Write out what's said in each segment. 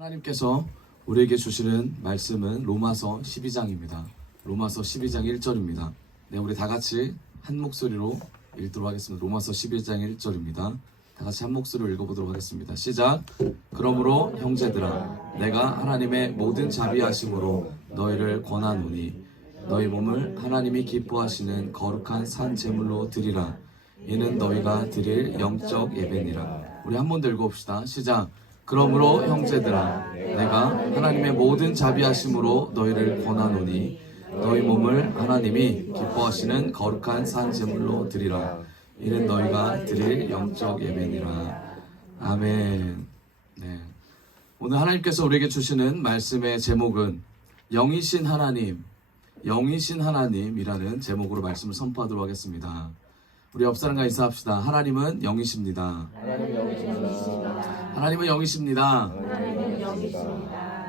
하나님께서 우리에게 주시는 말씀은 로마서 12장입니다. 로마서 12장 1절입니다. 네, 우리 다 같이 한 목소리로 읽도록 하겠습니다. 로마서 12장 1절입니다. 다 같이 한 목소리로 읽어보도록 하겠습니다. 시작! 그러므로 형제들아, 내가 하나님의 모든 자비하심으로 너희를 권하노니 너희 몸을 하나님이 기뻐하시는 거룩한 산 제물로 드리라. 이는 너희가 드릴 영적 예배니라. 우리 한 번 더 읽어봅시다. 시작! 그러므로 형제들아, 내가 하나님의 모든 자비하심으로 너희를 권하노니 너희 몸을 하나님이 기뻐하시는 거룩한 산 제물로 드리라. 이는 너희가 드릴 영적 예배니라. 아멘. 네. 오늘 하나님께서 우리에게 주시는 말씀의 제목은 영이신 하나님, 영이신 하나님이라는 제목으로 말씀을 선포하도록 하겠습니다. 우리 옆 사람과 인사합시다. 하나님은 영이십니다. 하나님은 영이십니다.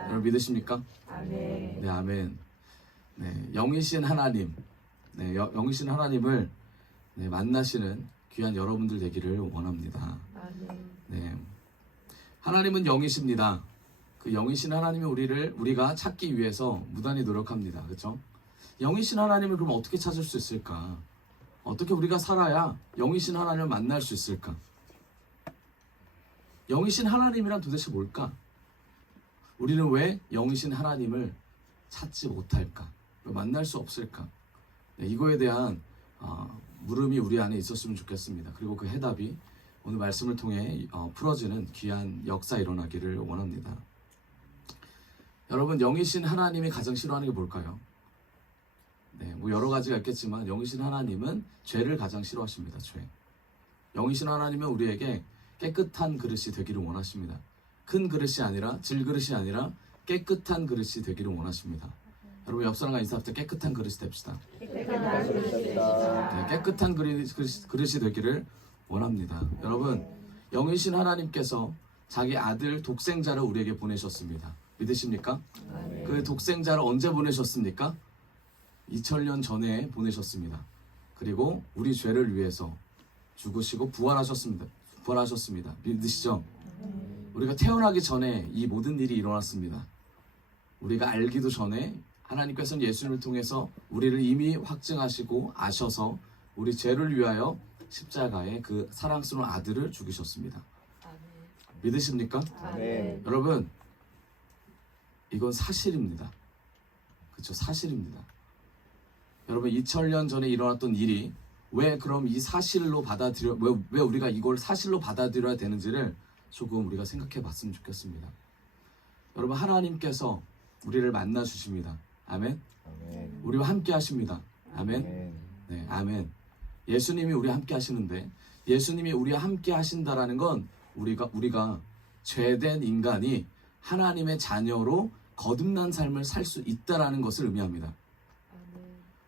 여러분 믿으십니까? 아멘. 네, 아멘. 네, 영이신 하나님, 네, 영이신 하나님을 만나시는 귀한 여러분들 되기를 원합니다. 네, 하나님은 영이십니다. 그 영이신 하나님이 우리가 찾기 위해서 무단히 노력합니다. 그렇죠? 영이신 하나님을 그럼 어떻게 찾을 수 있을까? 어떻게 우리가 살아야 영이신 하나님을 만날 수 있을까? 영이신 하나님이란 도대체 뭘까? 우리는 왜 영이신 하나님을 찾지 못할까? 왜 만날 수 없을까? 네, 이거에 대한 물음이 우리 안에 있었으면 좋겠습니다. 그리고 그 해답이 오늘 말씀을 통해 풀어지는 귀한 역사 일어나기를 원합니다. 여러분, 영이신 하나님이 가장 싫어하는 게 뭘까요? 네, 뭐 여러 가지가 있겠지만 영이신 하나님은 죄를 가장 싫어하십니다. 죄. 영이신 하나님은 우리에게 깨끗한 그릇이 되기를 원하십니다. 큰 그릇이 아니라 질그릇이 아니라 깨끗한 그릇이 되기를 원하십니다. 여러분 옆 사람과 인사할 때 깨끗한 그릇이 됩시다. 네, 깨끗한 그릇이 되기를 원합니다. 여러분, 영이신 하나님께서 자기 아들 독생자를 우리에게 보내셨습니다. 믿으십니까? 그 독생자를 언제 보내셨습니까? 2000년 전에 보내셨습니다. 그리고 우리 죄를 위해서 죽으시고 부활하셨습니다. 믿으시죠? 우리가 태어나기 전에 이 모든 일이 일어났습니다. 우리가 알기도 전에 하나님께서는 예수님을 통해서 우리를 이미 확증하시고 아셔서 우리 죄를 위하여 십자가에 그 사랑스러운 아들을 죽이셨습니다. 믿으십니까? 아멘. 여러분, 이건 사실입니다. 그렇죠? 사실입니다. 여러분, 2000년 전에 일어났던 일이 왜 그럼 이 사실로 왜 우리가 이걸 사실로 받아들여야 되는지를 조금 우리가 생각해 봤으면 좋겠습니다. 여러분, 하나님께서 우리를 만나 주십니다. 아멘. 아멘. 우리와 함께 하십니다. 아멘. 아멘. 네, 아멘. 예수님이 우리와 함께 하시는데, 예수님이 우리와 함께 하신다라는 건 우리가 죄된 인간이 하나님의 자녀로 거듭난 삶을 살 수 있다라는 것을 의미합니다.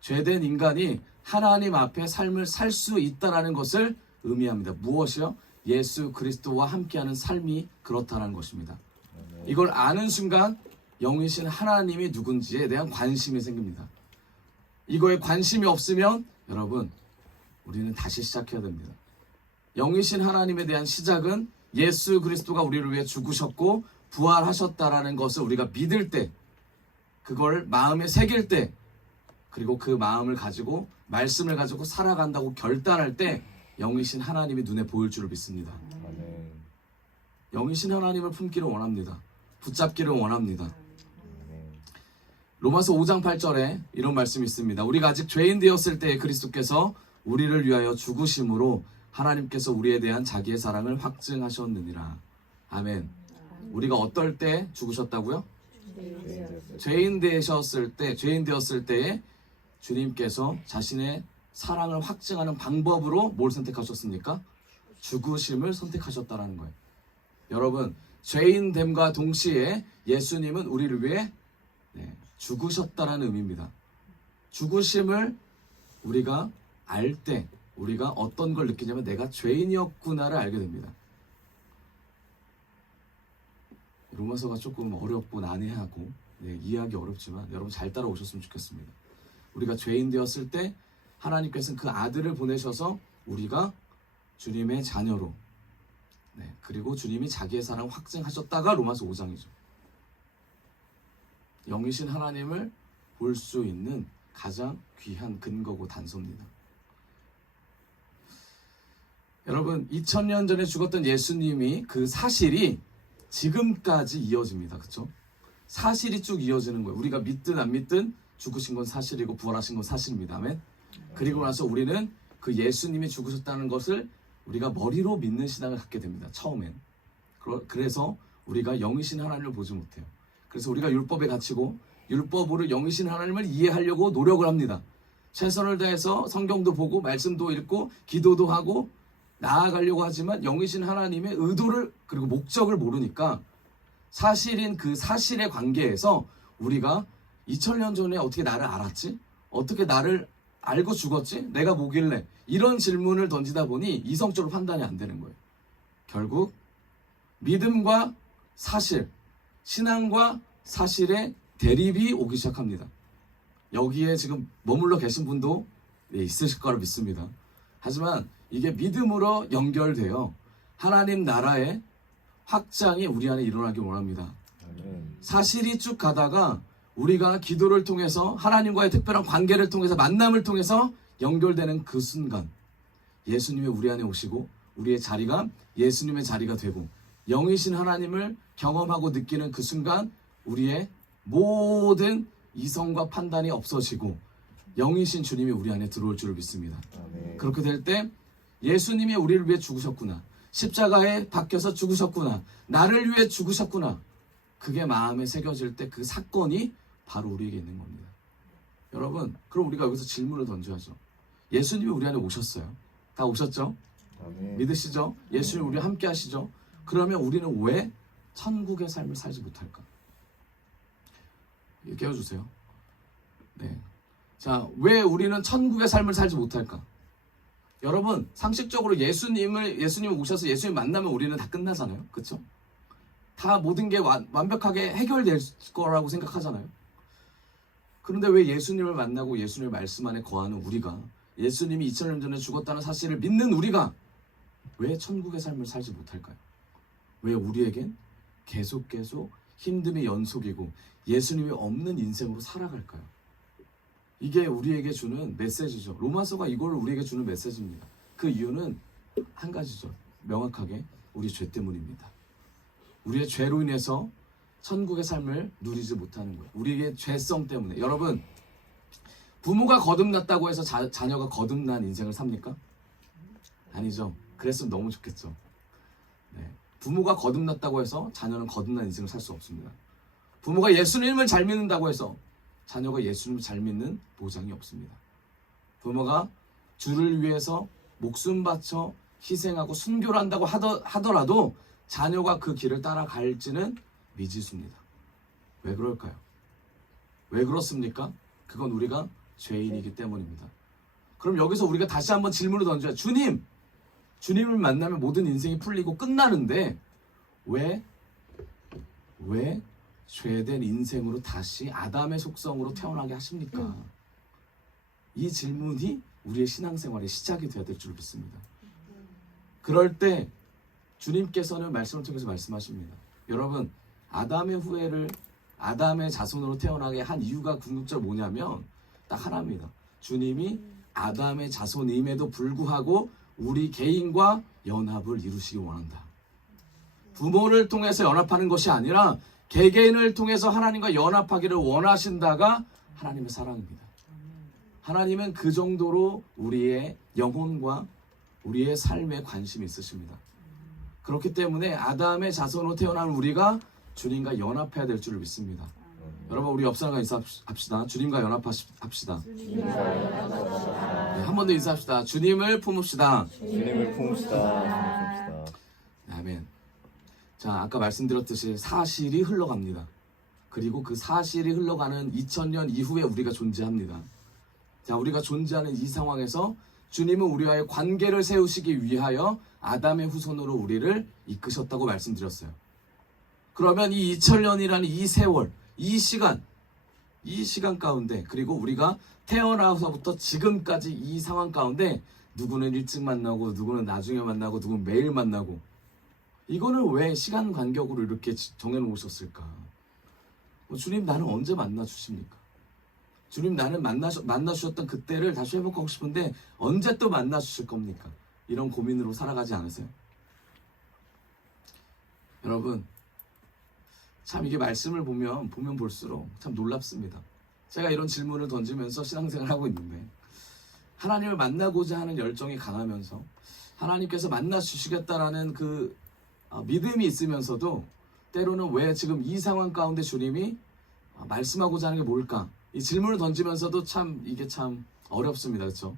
죄된 인간이 하나님 앞에 삶을 살 수 있다라는 것을 의미합니다. 무엇이요? 예수 그리스도와 함께하는 삶이 그렇다는 것입니다. 이걸 아는 순간 영이신 하나님이 누군지에 대한 관심이 생깁니다. 이거에 관심이 없으면 여러분, 우리는 다시 시작해야 됩니다. 영이신 하나님에 대한 시작은 예수 그리스도가 우리를 위해 죽으셨고 부활하셨다라는 것을 우리가 믿을 때, 그걸 마음에 새길 때, 그리고 그 마음을 가지고 말씀을 가지고 살아간다고 결단할 때 영이신 하나님이 눈에 보일 줄을 믿습니다. 아멘. 영이신 하나님을 품기를 원합니다. 붙잡기를 원합니다. 아멘. 로마서 5장 8절에 이런 말씀이 있습니다. 우리가 아직 죄인 되었을 때에 그리스도께서 우리를 위하여 죽으심으로 하나님께서 우리에 대한 자기의 사랑을 확증하셨느니라. 아멘. 우리가 어떨 때 죽으셨다고요? 죄인 되었을 때에 주님께서 자신의 사랑을 확증하는 방법으로 뭘 선택하셨습니까? 죽으심을 선택하셨다는 거예요. 여러분, 죄인됨과 동시에 예수님은 우리를 위해 죽으셨다는 의미입니다. 죽으심을 우리가 알 때 우리가 어떤 걸 느끼냐면 내가 죄인이었구나를 알게 됩니다. 로마서가 조금 어렵고 난해하고 이해하기 어렵지만 여러분 잘 따라오셨으면 좋겠습니다. 우리가 죄인 되었을 때 하나님께서는 그 아들을 보내셔서 우리가 주님의 자녀로 그리고 주님이 자기의 사랑을 확증하셨다가 로마서 5장이죠. 영이신 하나님을 볼 수 있는 가장 귀한 근거고 단서입니다. 여러분 2000년 전에 죽었던 예수님이 그 사실이 지금까지 이어집니다. 그렇죠? 사실이 쭉 이어지는 거예요. 우리가 믿든 안 믿든 죽으신 건 사실이고 부활하신 건 사실입니다. 아멘. 그리고 나서 우리는 그 예수님이 죽으셨다는 것을 우리가 머리로 믿는 신앙을 갖게 됩니다. 처음엔. 그래서 우리가 영이신 하나님을 보지 못해요. 그래서 우리가 율법에 갇히고 율법으로 영이신 하나님을 이해하려고 노력을 합니다. 최선을 다해서 성경도 보고 말씀도 읽고 기도도 하고 나아가려고 하지만 영이신 하나님의 의도를 그리고 목적을 모르니까 사실인 그 사실의 관계에서 우리가 2000년 전에 어떻게 나를 알았지? 어떻게 나를 알고 죽었지? 내가 뭐길래? 이런 질문을 던지다 보니 이성적으로 판단이 안 되는 거예요. 결국 믿음과 사실, 신앙과 사실의 대립이 오기 시작합니다. 여기에 지금 머물러 계신 분도 있으실 거라 믿습니다. 하지만 이게 믿음으로 연결되어 하나님 나라의 확장이 우리 안에 일어나길 원합니다. 사실이 쭉 가다가 우리가 기도를 통해서 하나님과의 특별한 관계를 통해서 만남을 통해서 연결되는 그 순간 예수님이 우리 안에 오시고 우리의 자리가 예수님의 자리가 되고 영이신 하나님을 경험하고 느끼는 그 순간 우리의 모든 이성과 판단이 없어지고 영이신 주님이 우리 안에 들어올 줄을 믿습니다. 그렇게 될 때 예수님이 우리를 위해 죽으셨구나. 십자가에 박혀서 죽으셨구나. 나를 위해 죽으셨구나. 그게 마음에 새겨질 때 그 사건이 바로 우리에게 있는 겁니다. 여러분, 그럼 우리가 여기서 질문을 던져야죠. 예수님이 우리 안에 오셨어요. 다 오셨죠? 믿으시죠? 예수님이 우리와 함께 하시죠? 그러면 우리는 왜 천국의 삶을 살지 못할까? 깨워주세요. 네. 자, 왜 우리는 천국의 삶을 살지 못할까? 여러분, 상식적으로 예수님 오셔서 예수님 만나면 우리는 다 끝나잖아요. 그렇죠? 다 모든 게 완벽하게 해결될 거라고 생각하잖아요. 그런데 왜 예수님을 만나고 예수님의 말씀 안에 거하는 우리가, 예수님이 2000년 전에 죽었다는 사실을 믿는 우리가 왜 천국의 삶을 살지 못할까요? 왜 우리에겐 계속 힘듦의 연속이고 예수님이 없는 인생으로 살아갈까요? 이게 우리에게 주는 메시지죠. 로마서가 이걸 우리에게 주는 메시지입니다. 그 이유는 한 가지죠. 명확하게 우리 죄 때문입니다. 우리의 죄로 인해서 천국의 삶을 누리지 못하는 거예요. 우리의 죄성 때문에. 여러분, 부모가 거듭났다고 해서 자녀가 거듭난 인생을 삽니까? 아니죠. 그랬으면 너무 좋겠죠. 네. 부모가 거듭났다고 해서 자녀는 거듭난 인생을 살 수 없습니다. 부모가 예수님을 잘 믿는다고 해서 자녀가 예수님을 잘 믿는 보장이 없습니다. 부모가 주를 위해서 목숨 바쳐 희생하고 순교를 한다고 하더라도 자녀가 그 길을 따라갈지는 미지수입니다. 왜 그럴까요? 왜 그렇습니까? 그건 우리가 죄인이기 때문입니다. 그럼 여기서 우리가 다시 한번 질문을 던져요. 주님을 만나면 모든 인생이 풀리고 끝나는데 왜 죄된 인생으로 다시 아담의 속성으로 태어나게 하십니까? 이 질문이 우리의 신앙생활의 시작이 되어야 될 줄 믿습니다. 그럴 때 주님께서는 말씀을 통해서 말씀하십니다. 여러분, 아담의 후예를 아담의 자손으로 태어나게 한 이유가 궁극적으로 뭐냐면 딱 하나입니다. 주님이 아담의 자손임에도 불구하고 우리 개인과 연합을 이루시기 원한다. 부모를 통해서 연합하는 것이 아니라 개개인을 통해서 하나님과 연합하기를 원하신다가 하나님의 사랑입니다. 하나님은 그 정도로 우리의 영혼과 우리의 삶에 관심이 있으십니다. 그렇기 때문에 아담의 자손으로 태어난 우리가 주님과 연합해야 될 줄 믿습니다. 여러분, 우리 옆 사람과 인사합시다. 주님과 연합합시다. 네, 한 번 더 인사합시다. 주님을 품읍시다. 주님을 품읍시다. 네, 아멘. 자, 아까 말씀드렸듯이 사실이 흘러갑니다. 그리고 그 사실이 흘러가는 2000년 이후에 우리가 존재합니다. 자, 우리가 존재하는 이 상황에서 주님은 우리와의 관계를 세우시기 위하여 아담의 후손으로 우리를 이끄셨다고 말씀드렸어요. 그러면 이 2000년이라는 이 세월, 이 시간 가운데, 그리고 우리가 태어나서부터 지금까지 이 상황 가운데 누구는 일찍 만나고 누구는 나중에 만나고 누구는 매일 만나고, 이거는 왜 시간 간격으로 이렇게 정해놓으셨을까? 주님 나는 언제 만나 주십니까? 주님 나는 만나 주셨던 그때를 다시 회복하고 싶은데 언제 또 만나 주실 겁니까? 이런 고민으로 살아가지 않으세요? 여러분 참 이게 말씀을 보면 볼수록 참 놀랍습니다. 제가 이런 질문을 던지면서 신앙생활을 하고 있는데 하나님을 만나고자 하는 열정이 강하면서 하나님께서 만나 주시겠다라는 그 믿음이 있으면서도 때로는 왜 지금 이 상황 가운데 주님이 말씀하고자 하는 게 뭘까? 이 질문을 던지면서도 참 이게 참 어렵습니다. 그렇죠?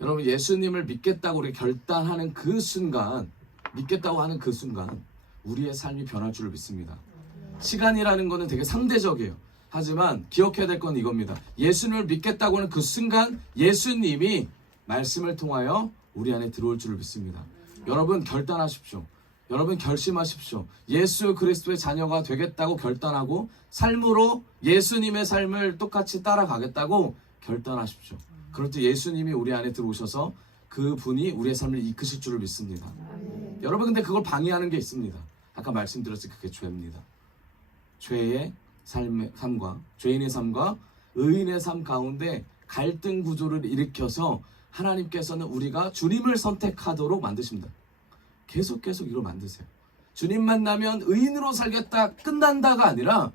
여러분 예수님을 믿겠다고 우리 결단하는 그 순간, 믿겠다고 하는 그 순간 우리의 삶이 변할 줄을 믿습니다. 시간이라는 거는 되게 상대적이에요. 하지만 기억해야 될 건 이겁니다. 예수님을 믿겠다고 하는 그 순간 예수님이 말씀을 통하여 우리 안에 들어올 줄을 믿습니다. 여러분 결단하십시오. 여러분 결심하십시오. 예수 그리스도의 자녀가 되겠다고 결단하고 삶으로 예수님의 삶을 똑같이 따라가겠다고 결단하십시오. 그럴 때 예수님이 우리 안에 들어오셔서 그분이 우리의 삶을 이끄실 줄을 믿습니다. 여러분 근데 그걸 방해하는 게 있습니다. 아까 말씀드렸듯이 그게 죄입니다. 죄의 삶과 죄인의 삶과 의인의 삶 가운데 갈등 구조를 일으켜서 하나님께서는 우리가 주님을 선택하도록 만드십니다. 계속 이걸 만드세요. 주님 만나면 의인으로 살겠다 끝난다가 아니라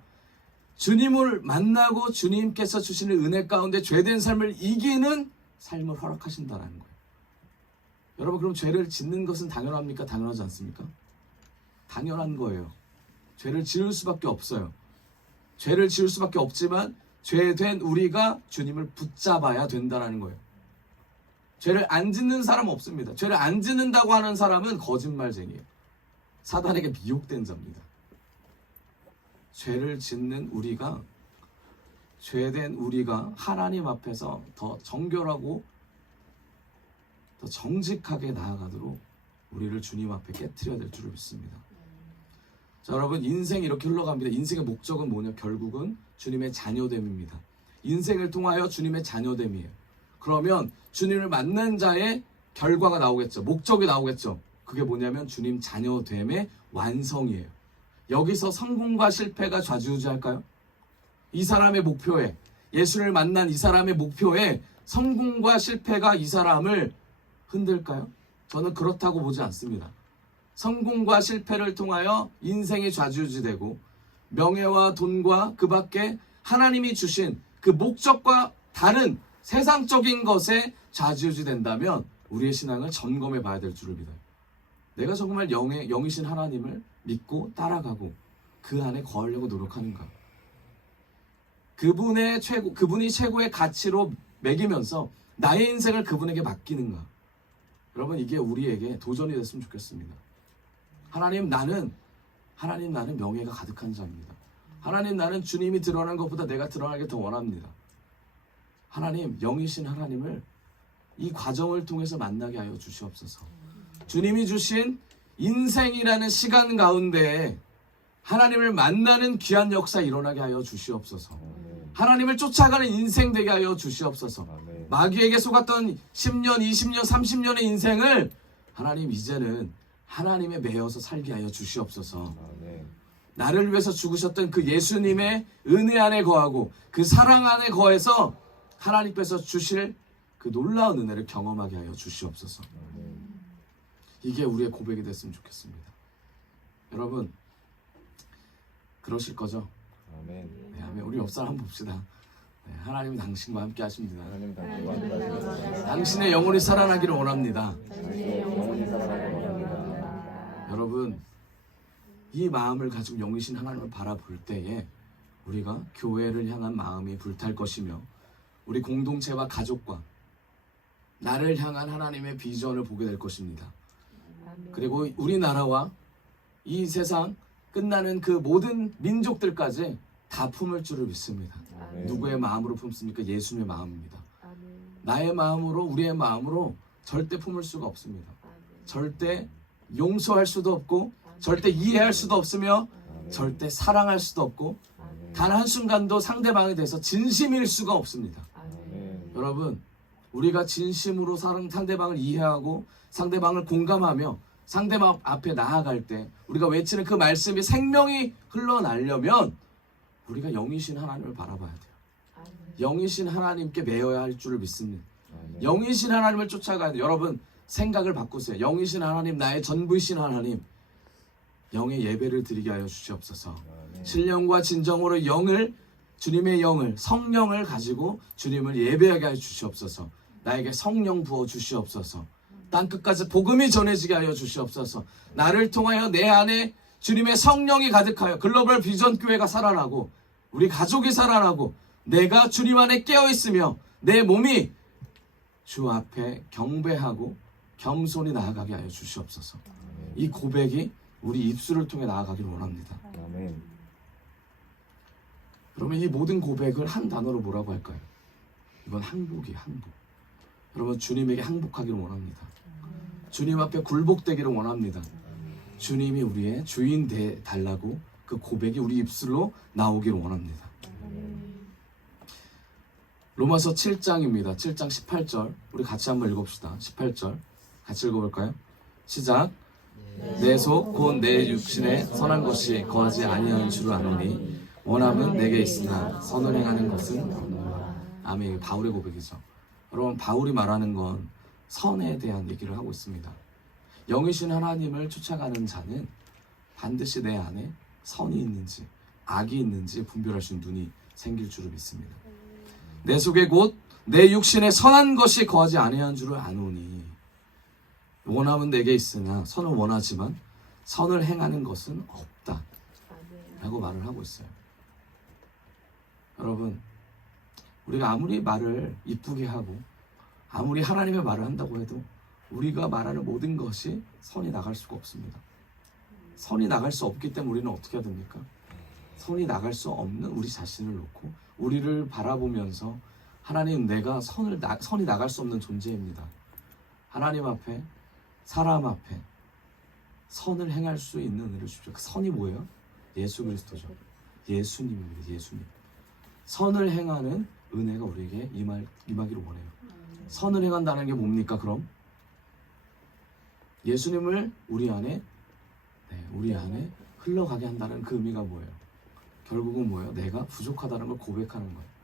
주님을 만나고 주님께서 주시는 은혜 가운데 죄된 삶을 이기는 삶을 허락하신다는 거예요. 여러분 그럼 죄를 짓는 것은 당연합니까? 당연하지 않습니까? 당연한 거예요. 죄를 지을 수밖에 없어요. 죄를 지을 수밖에 없지만 죄된 우리가 주님을 붙잡아야 된다는 거예요. 죄를 안 짓는 사람은 없습니다. 죄를 안 짓는다고 하는 사람은 거짓말쟁이에요. 사단에게 미혹된 자입니다. 죄를 짓는 우리가, 죄된 우리가 하나님 앞에서 더 정결하고 더 정직하게 나아가도록 우리를 주님 앞에 깨트려야 될 줄을 믿습니다. 자, 여러분 인생이 이렇게 흘러갑니다. 인생의 목적은 뭐냐? 결국은 주님의 자녀됨입니다. 인생을 통하여 주님의 자녀됨이에요. 그러면 주님을 만난 자의 결과가 나오겠죠. 목적이 나오겠죠. 그게 뭐냐면 주님 자녀됨의 완성이에요. 여기서 성공과 실패가 좌지우지할까요? 이 사람의 목표에, 예수를 만난 이 사람의 목표에 성공과 실패가 이 사람을 흔들까요? 저는 그렇다고 보지 않습니다. 성공과 실패를 통하여 인생이 좌지우지되고 명예와 돈과 그 밖에 하나님이 주신 그 목적과 다른 세상적인 것에 좌지우지된다면 우리의 신앙을 점검해 봐야 될 줄을 믿어요. 내가 정말 영이신 하나님을 믿고 따라가고 그 안에 거하려고 노력하는가? 그분이 최고의 가치로 매기면서 나의 인생을 그분에게 맡기는가? 여러분 이게 우리에게 도전이 됐으면 좋겠습니다. 하나님 나는 명예가 가득한 자입니다. 하나님 나는 주님이 드러난 것보다 내가 드러나게 더 원합니다. 하나님 영이신 하나님을 이 과정을 통해서 만나게 하여 주시옵소서. 주님이 주신 인생이라는 시간 가운데 하나님을 만나는 귀한 역사 일어나게 하여 주시옵소서. 하나님을 쫓아가는 인생 되게 하여 주시옵소서. 마귀에게 속았던 10년, 20년, 30년의 인생을 하나님 이제는 하나님에 매여서 살게 하여 주시옵소서. 나를 위해서 죽으셨던 그 예수님의 은혜 안에 거하고 그 사랑 안에 거해서 하나님께서 주실 그 놀라운 은혜를 경험하게 하여 주시옵소서. 이게 우리의 고백이 됐으면 좋겠습니다. 여러분 그러실 거죠? 아멘. 네, 아멘. 우리 옆 사람 한번 봅시다. 네, 하나님은 당신과 함께 하십니다. 하나님 당신과 당신의 영혼이 살아나기를 원합니다. 당신의 영혼이 살아나기를 원합니다. 여러분 이 마음을 가지고 영이신 하나님을 바라볼 때에 우리가 교회를 향한 마음이 불탈 것이며 우리 공동체와 가족과 나를 향한 하나님의 비전을 보게 될 것입니다. 그리고 우리나라와 이 세상 끝나는 그 모든 민족들까지 다 품을 줄을 믿습니다. 아멘. 누구의 마음으로 품습니까? 예수님의 마음입니다. 나의 마음으로 우리의 마음으로 절대 품을 수가 없습니다. 절대 용서할 수도 없고 절대 이해할 수도 없으며 절대 사랑할 수도 없고 단 한순간도 상대방에 대해서 진심일 수가 없습니다. 여러분 우리가 진심으로 상대방을 이해하고 상대방을 공감하며 상대방 앞에 나아갈 때 우리가 외치는 그 말씀이 생명이 흘러나려면 우리가 영이신 하나님을 바라봐야 돼요. 영이신 하나님께 매여야 할 줄을 믿습니다. 영이신 하나님을 쫓아가야 돼요. 여러분 생각을 바꾸세요. 영이신 하나님, 나의 전부이신 하나님, 영의 예배를 드리게 하여 주시옵소서. 신령과 진정으로 주님의 영을, 성령을 가지고 주님을 예배하게 하여 주시옵소서. 나에게 성령 부어 주시옵소서. 땅끝까지 복음이 전해지게 하여 주시옵소서. 나를 통하여 내 안에 주님의 성령이 가득하여 글로벌 비전 교회가 살아나고 우리 가족이 살아나고 내가 주님 안에 깨어있으며 내 몸이 주 앞에 경배하고 겸손히 나아가게 하여 주시옵소서. 이 고백이 우리 입술을 통해 나아가기를 원합니다. 아멘. 그러면 이 모든 고백을 한 단어로 뭐라고 할까요? 이건 항복이에요. 항복. 여러분 주님에게 항복하기를 원합니다. 주님 앞에 굴복되기를 원합니다. 주님이 우리의 주인 돼 달라고 그 고백이 우리 입술로 나오기를 원합니다. 로마서 7장입니다. 7장 18절 우리 같이 한번 읽읍시다. 18절 같이 읽어볼까요? 시작. 내 속 곧 내 육신에 선한 것이 거하지 아니하는 줄 아노니 원함은 내게 있으나 선을 행하는 것은 없노라. 아멘. 바울의 고백이죠. 여러분 바울이 말하는 건 선에 대한 얘기를 하고 있습니다. 영이신 하나님을 쫓아가는 자는 반드시 내 안에 선이 있는지 악이 있는지 분별할 수 있는 눈이 생길 줄을 믿습니다. 내 속에 곧 내 육신에 선한 것이 거하지 아니하는 줄을 아노니 원함은 내게 있으나 선을 원하지만 선을 행하는 것은 없다 라고 말을 하고 있어요. 여러분 우리가 아무리 말을 이쁘게 하고 아무리 하나님의 말을 한다고 해도 우리가 말하는 모든 것이 선이 나갈 수가 없습니다. 선이 나갈 수 없기 때문에 우리는 어떻게 해야 됩니까? 선이 나갈 수 없는 우리 자신을 놓고 우리를 바라보면서 하나님 내가 선이 나갈 수 없는 존재입니다. 하나님 앞에 사람 앞에 선을 행할 수 있는 은혜를 주십시오. 그 선이 뭐예요? 예수 그리스도죠. 예수님입니다. 예수님. 선을 행하는 은혜가 우리에게 임하기를 원해요. 선을 행한다는 게 뭡니까 그럼? 예수님을 우리 안에 흘러가게 한다는 그 의미가 뭐예요? 결국은 뭐예요? 내가 부족하다는 걸 고백하는 거예요.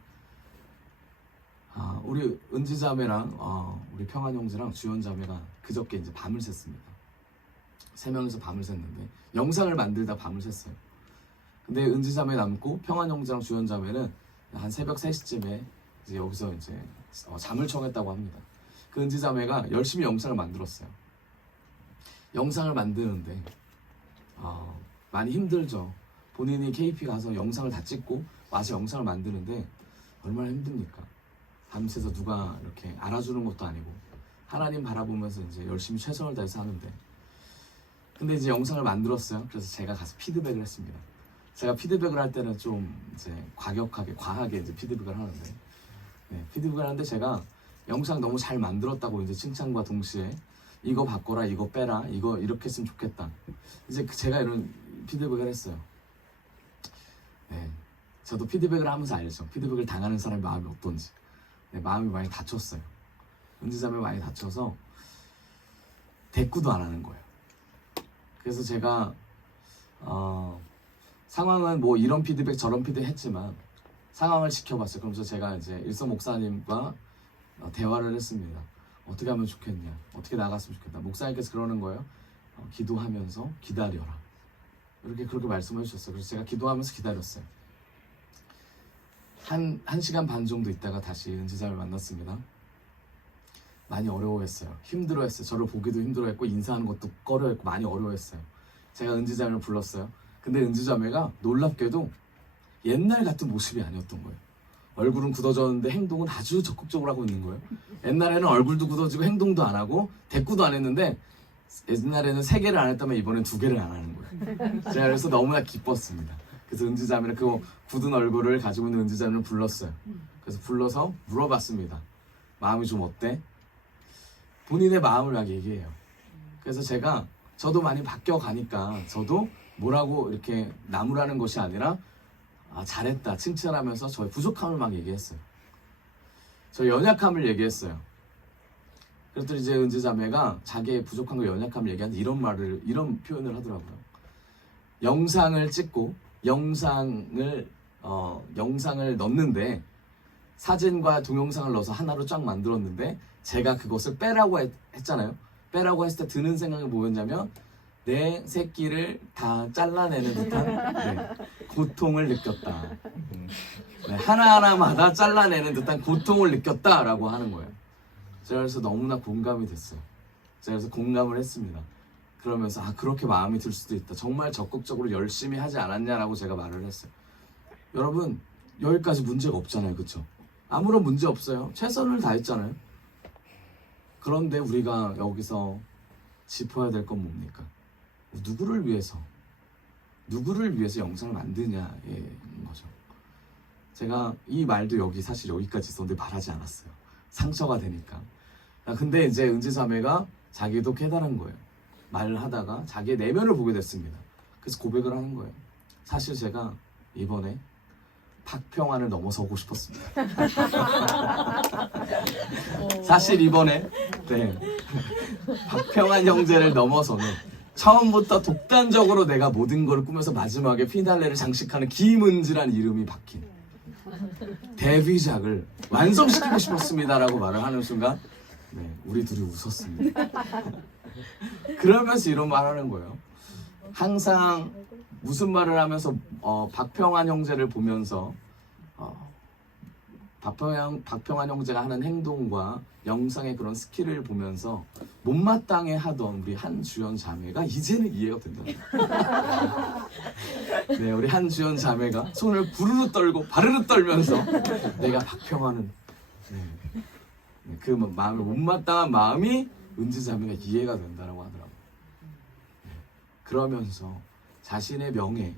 우리 은지자매랑 우리 평안형제랑 주연자매가 그저께 이제 밤을 샜습니다. 3명이서 밤을 샜는데 영상을 만들다 밤을 샜어요. 근데 은지자매 남고 평안형제랑 주연자매는 한 새벽 3시쯤에 이제 여기서 이제 잠을 청했다고 합니다. 그 은지자매가 열심히 영상을 만들었어요. 영상을 만드는데 많이 힘들죠. 본인이 KP 가서 영상을 다 찍고 와서 영상을 만드는데 얼마나 힘듭니까? 밤새서 누가 이렇게 알아주는 것도 아니고 하나님 바라보면서 이제 열심히 최선을 다해서 하는데 근데 이제 영상을 만들었어요. 그래서 제가 가서 피드백을 했습니다. 제가 피드백을 할 때는 좀 이제 과하게 이제 피드백을 하는데 피드백을 하는데 제가 영상 너무 잘 만들었다고 이제 칭찬과 동시에 이거 바꿔라, 이거 빼라, 이거 이렇게 했으면 좋겠다. 이제 제가 이런 피드백을 했어요. 저도 피드백을 하면서 알죠. 피드백을 당하는 사람의 마음이 어떤지. 마음이 많이 다쳤어요. 은지자매 많이 다쳐서 대꾸도 안 하는 거예요. 그래서 제가 상황은 뭐 이런 피드백 저런 피드백 했지만 상황을 지켜봤어요. 그러면서 제가 이제 일선 목사님과 대화를 했습니다. 어떻게 하면 좋겠냐, 어떻게 나갔으면 좋겠다. 목사님께서 그러는 거예요. 기도하면서 기다려라. 그렇게 말씀해 주셨어요. 그래서 제가 기도하면서 기다렸어요. 한 시간 반 정도 있다가 다시 은지자매를 만났습니다. 많이 어려워했어요. 힘들어했어요. 저를 보기도 힘들어했고 인사하는 것도 꺼려했고 많이 어려워했어요. 제가 은지자매를 불렀어요. 근데 은지자매가 놀랍게도 옛날 같은 모습이 아니었던 거예요. 얼굴은 굳어졌는데 행동은 아주 적극적으로 하고 있는 거예요. 옛날에는 얼굴도 굳어지고 행동도 안 하고 대꾸도 안 했는데 옛날에는 3개를 안 했다면 이번엔 2개를 안 하는 거예요. 제가 그래서 너무나 기뻤습니다. 그래서 은지자매는 그 굳은 얼굴을 가지고 있는 은지자매를 불렀어요. 그래서 불러서 물어봤습니다. 마음이 좀 어때? 본인의 마음을 막 얘기해요. 그래서 저도 많이 바뀌어 가니까 저도 뭐라고 이렇게 나무라는 것이 아니라 잘했다 칭찬하면서 저의 부족함을 막 얘기했어요. 저의 연약함을 얘기했어요. 그랬더니 이제 은지자매가 자기의 부족한 거 연약함을 얘기하는데 이런 표현을 하더라고요. 영상을 찍고 영상을 넣는데 사진과 동영상을 넣어서 하나로 쫙 만들었는데 제가 그것을 빼라고 했잖아요. 빼라고 했을 때 드는 생각이 뭐였냐면 내 새끼를 다 잘라내는 듯한 고통을 느꼈다. 하나하나마다 잘라내는 듯한 고통을 느꼈다라고 하는 거예요. 제가 그래서 너무나 공감이 됐어요. 제가 그래서 공감을 했습니다. 그러면서 그렇게 마음이 들 수도 있다. 정말 적극적으로 열심히 하지 않았냐라고 제가 말을 했어요. 여러분 여기까지 문제가 없잖아요. 그렇죠? 아무런 문제 없어요. 최선을 다했잖아요. 그런데 우리가 여기서 짚어야 될 건 뭡니까? 누구를 위해서 영상을 만드냐의 거죠. 제가 이 말도 사실 여기까지 있었는데 말하지 않았어요. 상처가 되니까. 근데 이제 은지자매가 자기도 깨달은 거예요. 말을 하다가 자기의 내면을 보게 됐습니다. 그래서 고백을 하는 거예요. 사실 제가 이번에 박평환을 넘어서고 싶었습니다. 사실 이번에 박평환 형제를 넘어서는 처음부터 독단적으로 내가 모든 걸 꾸며서 마지막에 피날레를 장식하는 김은지란 이름이 박힌 데뷔작을 완성시키고 싶었습니다라고 말을 하는 순간 우리 둘이 웃었습니다. 그러면서 이런 말 하는 거예요. 항상 무슨 말을 하면서 박평환 형제를 보면서 박평환 형제가 하는 행동과 영상의 그런 스킬을 보면서 못마땅해 하던 우리 한주연 자매가 이제는 이해가 된다. 네, 우리 한주연 자매가 손을 부르르 떨고 바르르 떨면서 내가 박평환은 그 마음의 못마땅한 마음이 은지 자매가 이해가 된다라고 하더라고요. 그러면서 자신의 명예,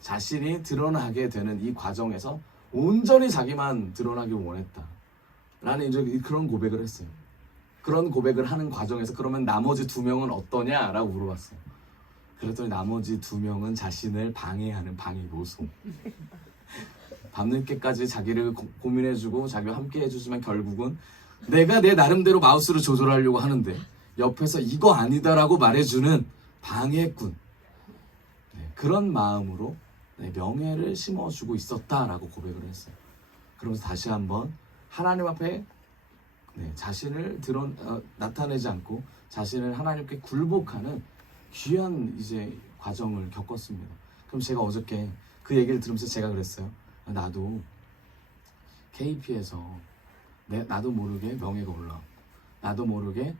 자신이 드러나게 되는 이 과정에서 온전히 자기만 드러나길 원했다 라는 이제 그런 고백을 했어요. 그런 고백을 하는 과정에서 그러면 나머지 2명은 어떠냐라고 물어봤어요. 그랬더니 나머지 2명은 자신을 방해하는 방해 요소. 밤늦게까지 자기를 고민해주고 자기와 함께 해주지만 결국은 내가 내 나름대로 마우스를 조절하려고 하는데 옆에서 이거 아니다라고 말해주는 방해꾼. 그런 마음으로 명예를 심어주고 있었다라고 고백을 했어요. 그러면서 다시 한번 하나님 앞에 자신을 나타내지 않고 자신을 하나님께 굴복하는 귀한 이제 과정을 겪었습니다. 그럼 제가 어저께 그 얘기를 들으면서 제가 그랬어요. 나도 KP에서 나도 모르게 명예가 올라. 나도 모르게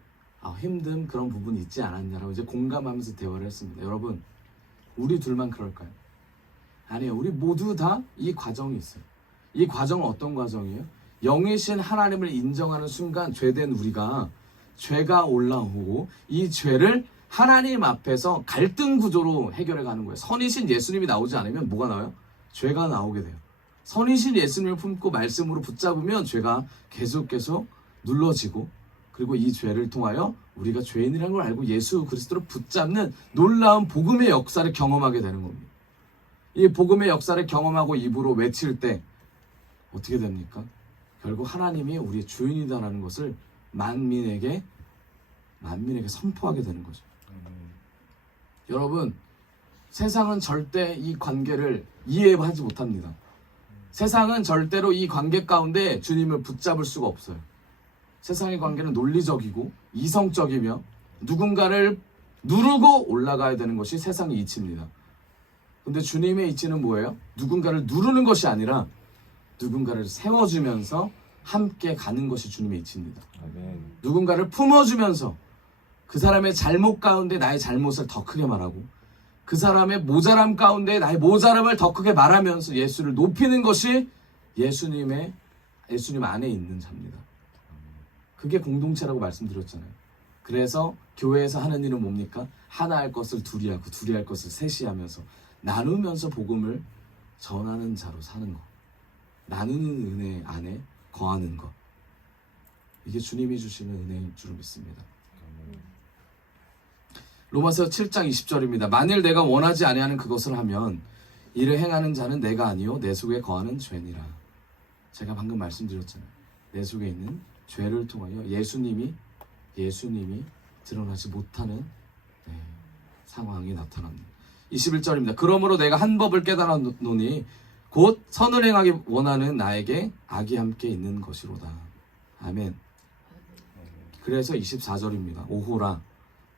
힘든 그런 부분이 있지 않았냐라고 이제 공감하면서 대화를 했습니다. 여러분, 우리 둘만 그럴까요? 아니에요. 우리 모두 다 이 과정이 있어요. 이 과정은 어떤 과정이에요? 영이신 하나님을 인정하는 순간 죄된 우리가 죄가 올라오고 이 죄를 하나님 앞에서 갈등 구조로 해결해 가는 거예요. 선이신 예수님이 나오지 않으면 뭐가 나와요? 죄가 나오게 돼요. 선이신 예수님을 품고 말씀으로 붙잡으면 죄가 계속 눌러지고 그리고 이 죄를 통하여 우리가 죄인이라는 걸 알고 예수 그리스도를 붙잡는 놀라운 복음의 역사를 경험하게 되는 겁니다. 이 복음의 역사를 경험하고 입으로 외칠 때 어떻게 됩니까? 결국 하나님이 우리의 주인이다라는 것을 만민에게 선포하게 되는 거죠. 여러분, 세상은 절대 이 관계를 이해하지 못합니다. 세상은 절대로 이 관계 가운데 주님을 붙잡을 수가 없어요. 세상의 관계는 논리적이고 이성적이며 누군가를 누르고 올라가야 되는 것이 세상의 이치입니다. 근데 주님의 이치는 뭐예요? 누군가를 누르는 것이 아니라 누군가를 세워주면서 함께 가는 것이 주님의 이치입니다. 아멘. 누군가를 품어주면서 그 사람의 잘못 가운데 나의 잘못을 더 크게 말하고 그 사람의 모자람 가운데 나의 모자람을 더 크게 말하면서 예수를 높이는 것이 예수님 안에 있는 자입니다. 그게 공동체라고 말씀드렸잖아요. 그래서 교회에서 하는 일은 뭡니까? 하나 할 것을 둘이 하고 둘이 할 것을 셋이 하면서 나누면서 복음을 전하는 자로 사는 것. 나누는 은혜 안에 거하는 것. 이게 주님이 주시는 은혜인 줄 믿습니다. 로마서 7장 20절입니다. 만일 내가 원하지 아니하는 그것을 하면 이를 행하는 자는 내가 아니요 내 속에 거하는 죄니라. 제가 방금 말씀드렸잖아요. 내 속에 있는 죄를 통하여 예수님이 예수님이 드러나지 못하는 상황이 나타납니다. 21절입니다. 그러므로 내가 한 법을 깨달았노니 곧 선을 행하기 원하는 나에게 악이 함께 있는 것이로다. 아멘. 그래서 24절입니다. 오호라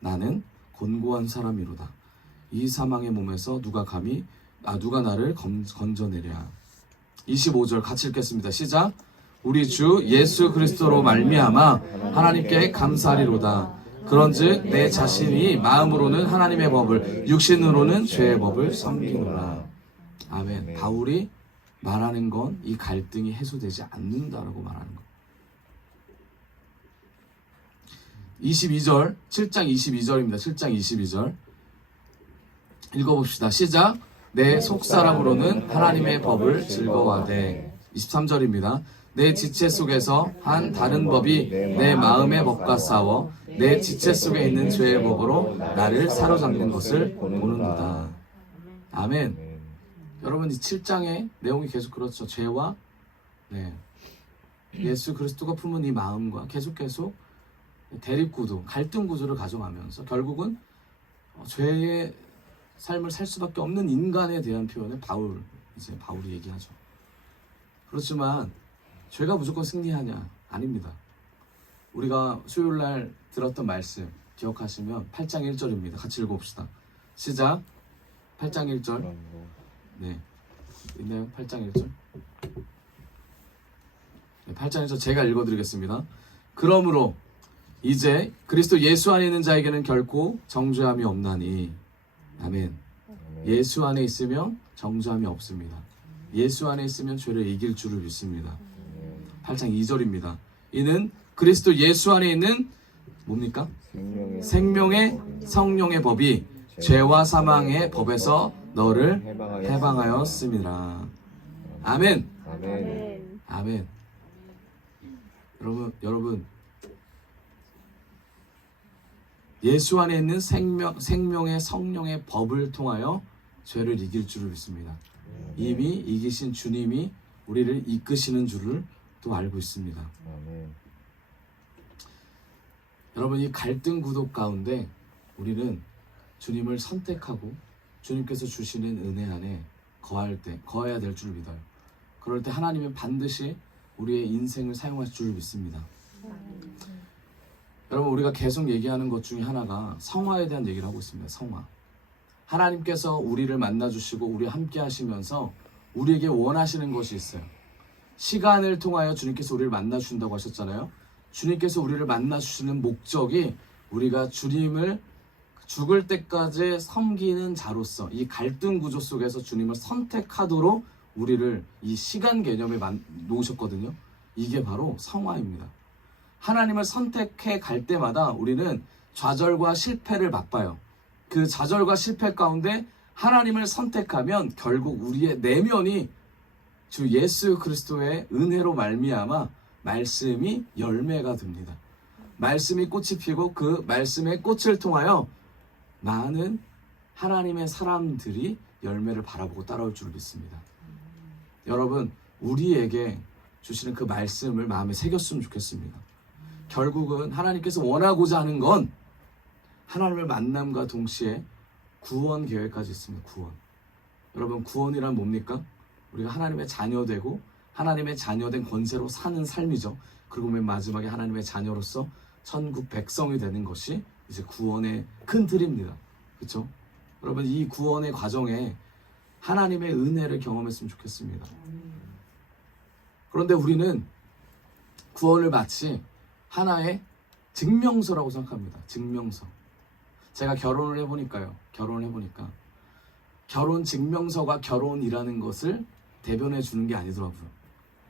나는 곤고한 사람이로다. 이 사망의 몸에서 누가 나를 건져내랴. 25절 같이 읽겠습니다. 시작. 우리 주 예수 그리스도로 말미암아 하나님께 감사하리로다. 그런즉 내 자신이 마음으로는 하나님의 법을 육신으로는 죄의 법을 섬기노라. 아멘. 바울이 말하는 건 이 갈등이 해소되지 않는다라고 말하는 것. 22절 7장 22절입니다. 7장 22절 읽어봅시다. 시작. 내 속사람으로는 하나님의 법을 즐거워하되. 23절입니다. 내 지체 속에서 한 다른 법이 내 마음의 법과 싸워 내 지체 속에 있는 죄의 법으로 나를 사로잡는 것을 보는도다. 아멘. 여러분 이 7장의 내용이 계속 그렇죠. 죄와 예수 그리스도가 품은 이 마음과 계속 대립구도, 갈등 구조를 가져가면서 결국은 죄의 삶을 살 수밖에 없는 인간에 대한 표현을 바울이 얘기하죠. 그렇지만 죄가 무조건 승리하냐? 아닙니다. 우리가 수요일날 들었던 말씀 기억하시면 8장 1절입니다. 같이 읽어봅시다. 시작. 8장 1절. 네, 있나요? 8장 1절. 8장 1절 제가 읽어드리겠습니다. 그러므로 이제 그리스도 예수 안에 있는 자에게는 결코 정죄함이 없나니. 아멘. 예수 안에 있으면 정죄함이 없습니다. 예수 안에 있으면 죄를 이길 줄을 믿습니다. 8장 2절입니다. 이는 그리스도 예수 안에 있는 뭡니까? 생명의 성령의 법이 죄와 사망의 법에서 너를 해방하였습니다. 아멘. 아멘. 아멘. 여러분 예수 안에 있는 생명의 성령의 법을 통하여 죄를 이길 줄을 믿습니다. 이미 이기신 주님이 우리를 이끄시는 줄을 또 알고 있습니다. 아멘. 여러분 이 갈등 구도 가운데 우리는 주님을 선택하고 주님께서 주시는 은혜 안에 거해야 될 줄 믿어요. 그럴 때 하나님은 반드시 우리의 인생을 사용하실 줄 믿습니다. 여러분 우리가 계속 얘기하는 것 중에 하나가 성화에 대한 얘기를 하고 있습니다. 성화. 하나님께서 우리를 만나주시고 우리와 함께 하시면서 우리에게 원하시는 것이 있어요. 시간을 통하여 주님께서 우리를 만나주신다고 하셨잖아요. 주님께서 우리를 만나주시는 목적이 우리가 주님을 죽을 때까지 섬기는 자로서 이 갈등 구조 속에서 주님을 선택하도록 우리를 이 시간 개념에 놓으셨거든요. 이게 바로 성화입니다. 하나님을 선택해 갈 때마다 우리는 좌절과 실패를 맛봐요. 그 좌절과 실패 가운데 하나님을 선택하면 결국 우리의 내면이 주 예수 그리스도의 은혜로 말미암아 말씀이 열매가 됩니다. 말씀이 꽃이 피고 그 말씀의 꽃을 통하여 많은 하나님의 사람들이 열매를 바라보고 따라올 줄 믿습니다. 여러분 우리에게 주시는 그 말씀을 마음에 새겼으면 좋겠습니다. 결국은 하나님께서 원하고자 하는 건 하나님을 만남과 동시에 구원 계획까지 있습니다. 구원. 여러분 구원이란 뭡니까? 우리가 하나님의 자녀되고 하나님의 자녀된 권세로 사는 삶이죠. 그리고 맨 마지막에 하나님의 자녀로서 천국 백성이 되는 것이 이제 구원의 큰 틀입니다. 그렇죠? 여러분 이 구원의 과정에 하나님의 은혜를 경험했으면 좋겠습니다. 그런데 우리는 구원을 마치 하나의 증명서라고 생각합니다. 증명서. 제가 결혼을 해보니까 결혼 증명서가 결혼이라는 것을 대변해 주는 게 아니더라고요.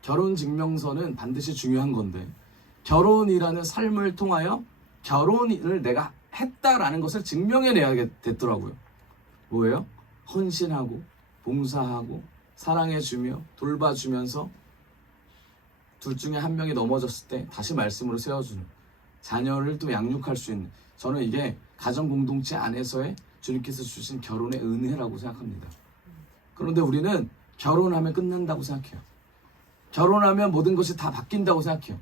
결혼 증명서는 반드시 중요한 건데 결혼이라는 삶을 통하여 결혼을 내가 했다라는 것을 증명해내야 됐더라고요. 뭐예요? 헌신하고 봉사하고 사랑해주며 돌봐주면서 둘 중에 한 명이 넘어졌을 때 다시 말씀으로 세워주는 자녀를 또 양육할 수 있는, 저는 이게 가정공동체 안에서의 주님께서 주신 결혼의 은혜라고 생각합니다. 그런데 우리는 결혼하면 끝난다고 생각해요. 결혼하면 모든 것이 다 바뀐다고 생각해요.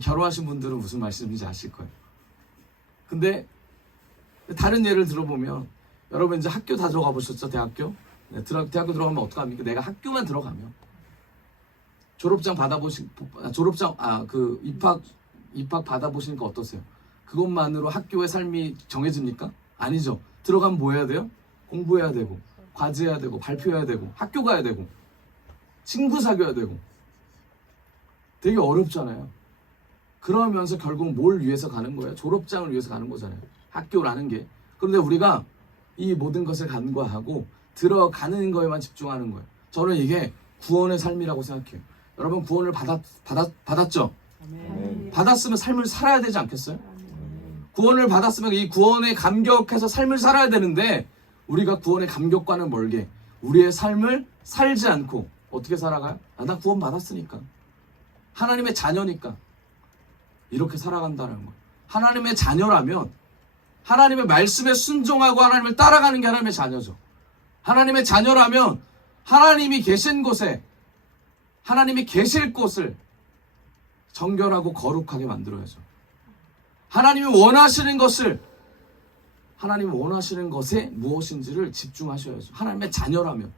결혼하신 분들은 무슨 말씀인지 아실 거예요. 근데 다른 예를 들어보면 여러분 이제 학교 다 들어가 보셨죠? 대학교? 네, 대학교 들어가면 어떡합니까? 내가 학교만 들어가면 졸업장 받아보신 졸업장 그 입학 받아보시니까 어떠세요? 그것만으로 학교의 삶이 정해집니까? 아니죠. 들어가면 뭐 해야 돼요? 공부해야 되고 과제해야 되고 발표해야 되고 학교 가야 되고 친구 사귀어야 되고 되게 어렵잖아요. 그러면서 결국 뭘 위해서 가는 거예요? 졸업장을 위해서 가는 거잖아요. 학교라는 게. 그런데 우리가 이 모든 것을 간과하고 들어가는 거에만 집중하는 거예요. 저는 이게 구원의 삶이라고 생각해요. 여러분 구원을 받았죠? 아멘. 받았으면 삶을 살아야 되지 않겠어요? 구원을 받았으면 이 구원에 감격해서 삶을 살아야 되는데 우리가 구원의 감격과는 멀게 우리의 삶을 살지 않고 어떻게 살아가요? 나 구원 받았으니까 하나님의 자녀니까 이렇게 살아간다는 거예요. 하나님의 자녀라면 하나님의 말씀에 순종하고 하나님을 따라가는 게 하나님의 자녀죠. 하나님의 자녀라면 하나님이 계신 곳에 하나님이 계실 곳을 정결하고 거룩하게 만들어야죠. 하나님이 원하시는 것을 하나님이 원하시는 것에 무엇인지를 집중하셔야죠. 하나님의 자녀라면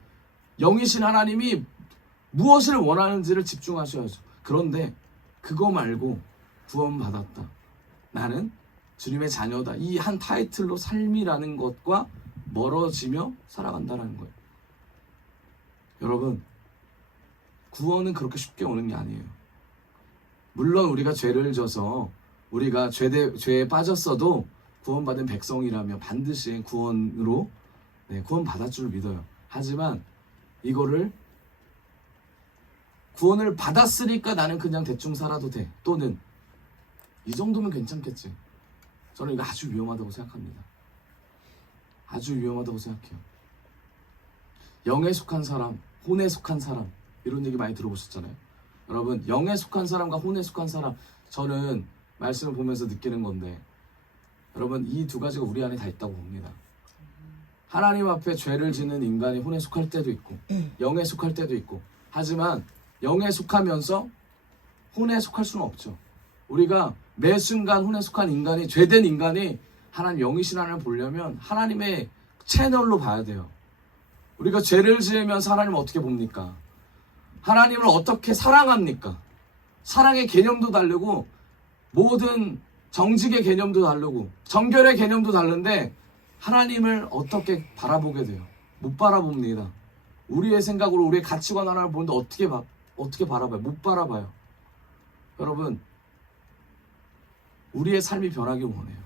영이신 하나님이 무엇을 원하는지를 집중하셔야죠. 그런데 그거 말고 구원받았다. 나는 주님의 자녀다. 이 한 타이틀로 삶이라는 것과 멀어지며 살아간다는 거예요. 여러분, 구원은 그렇게 쉽게 오는 게 아니에요. 물론 우리가 죄를 져서 우리가 죄에 빠졌어도 구원받은 백성이라면 반드시 구원으로 구원받을 줄 믿어요. 하지만 이거를 구원을 받았으니까 나는 그냥 대충 살아도 돼. 또는 이 정도면 괜찮겠지. 저는 이거 아주 위험하다고 생각합니다. 아주 위험하다고 생각해요. 영에 속한 사람, 혼에 속한 사람 이런 얘기 많이 들어보셨잖아요. 여러분 영에 속한 사람과 혼에 속한 사람 저는 말씀을 보면서 느끼는 건데 여러분 이 두 가지가 우리 안에 다 있다고 봅니다. 하나님 앞에 죄를 짓는 인간이 혼에 속할 때도 있고 영에 속할 때도 있고 하지만 영에 속하면서 혼에 속할 수는 없죠. 우리가 매 순간 혼에 속한 인간이 죄된 인간이 하나님 영이신 하나님을 보려면 하나님의 채널로 봐야 돼요. 우리가 죄를 지으면서 하나님을 어떻게 봅니까? 하나님을 어떻게 사랑합니까? 사랑의 개념도 다르고 모든 정직의 개념도 다르고 정결의 개념도 다른데 하나님을 어떻게 바라보게 돼요? 못 바라봅니다. 우리의 생각으로 우리의 가치관 하나를 보는데 어떻게 바라봐요? 못 바라봐요. 여러분 우리의 삶이 변하길 원해요.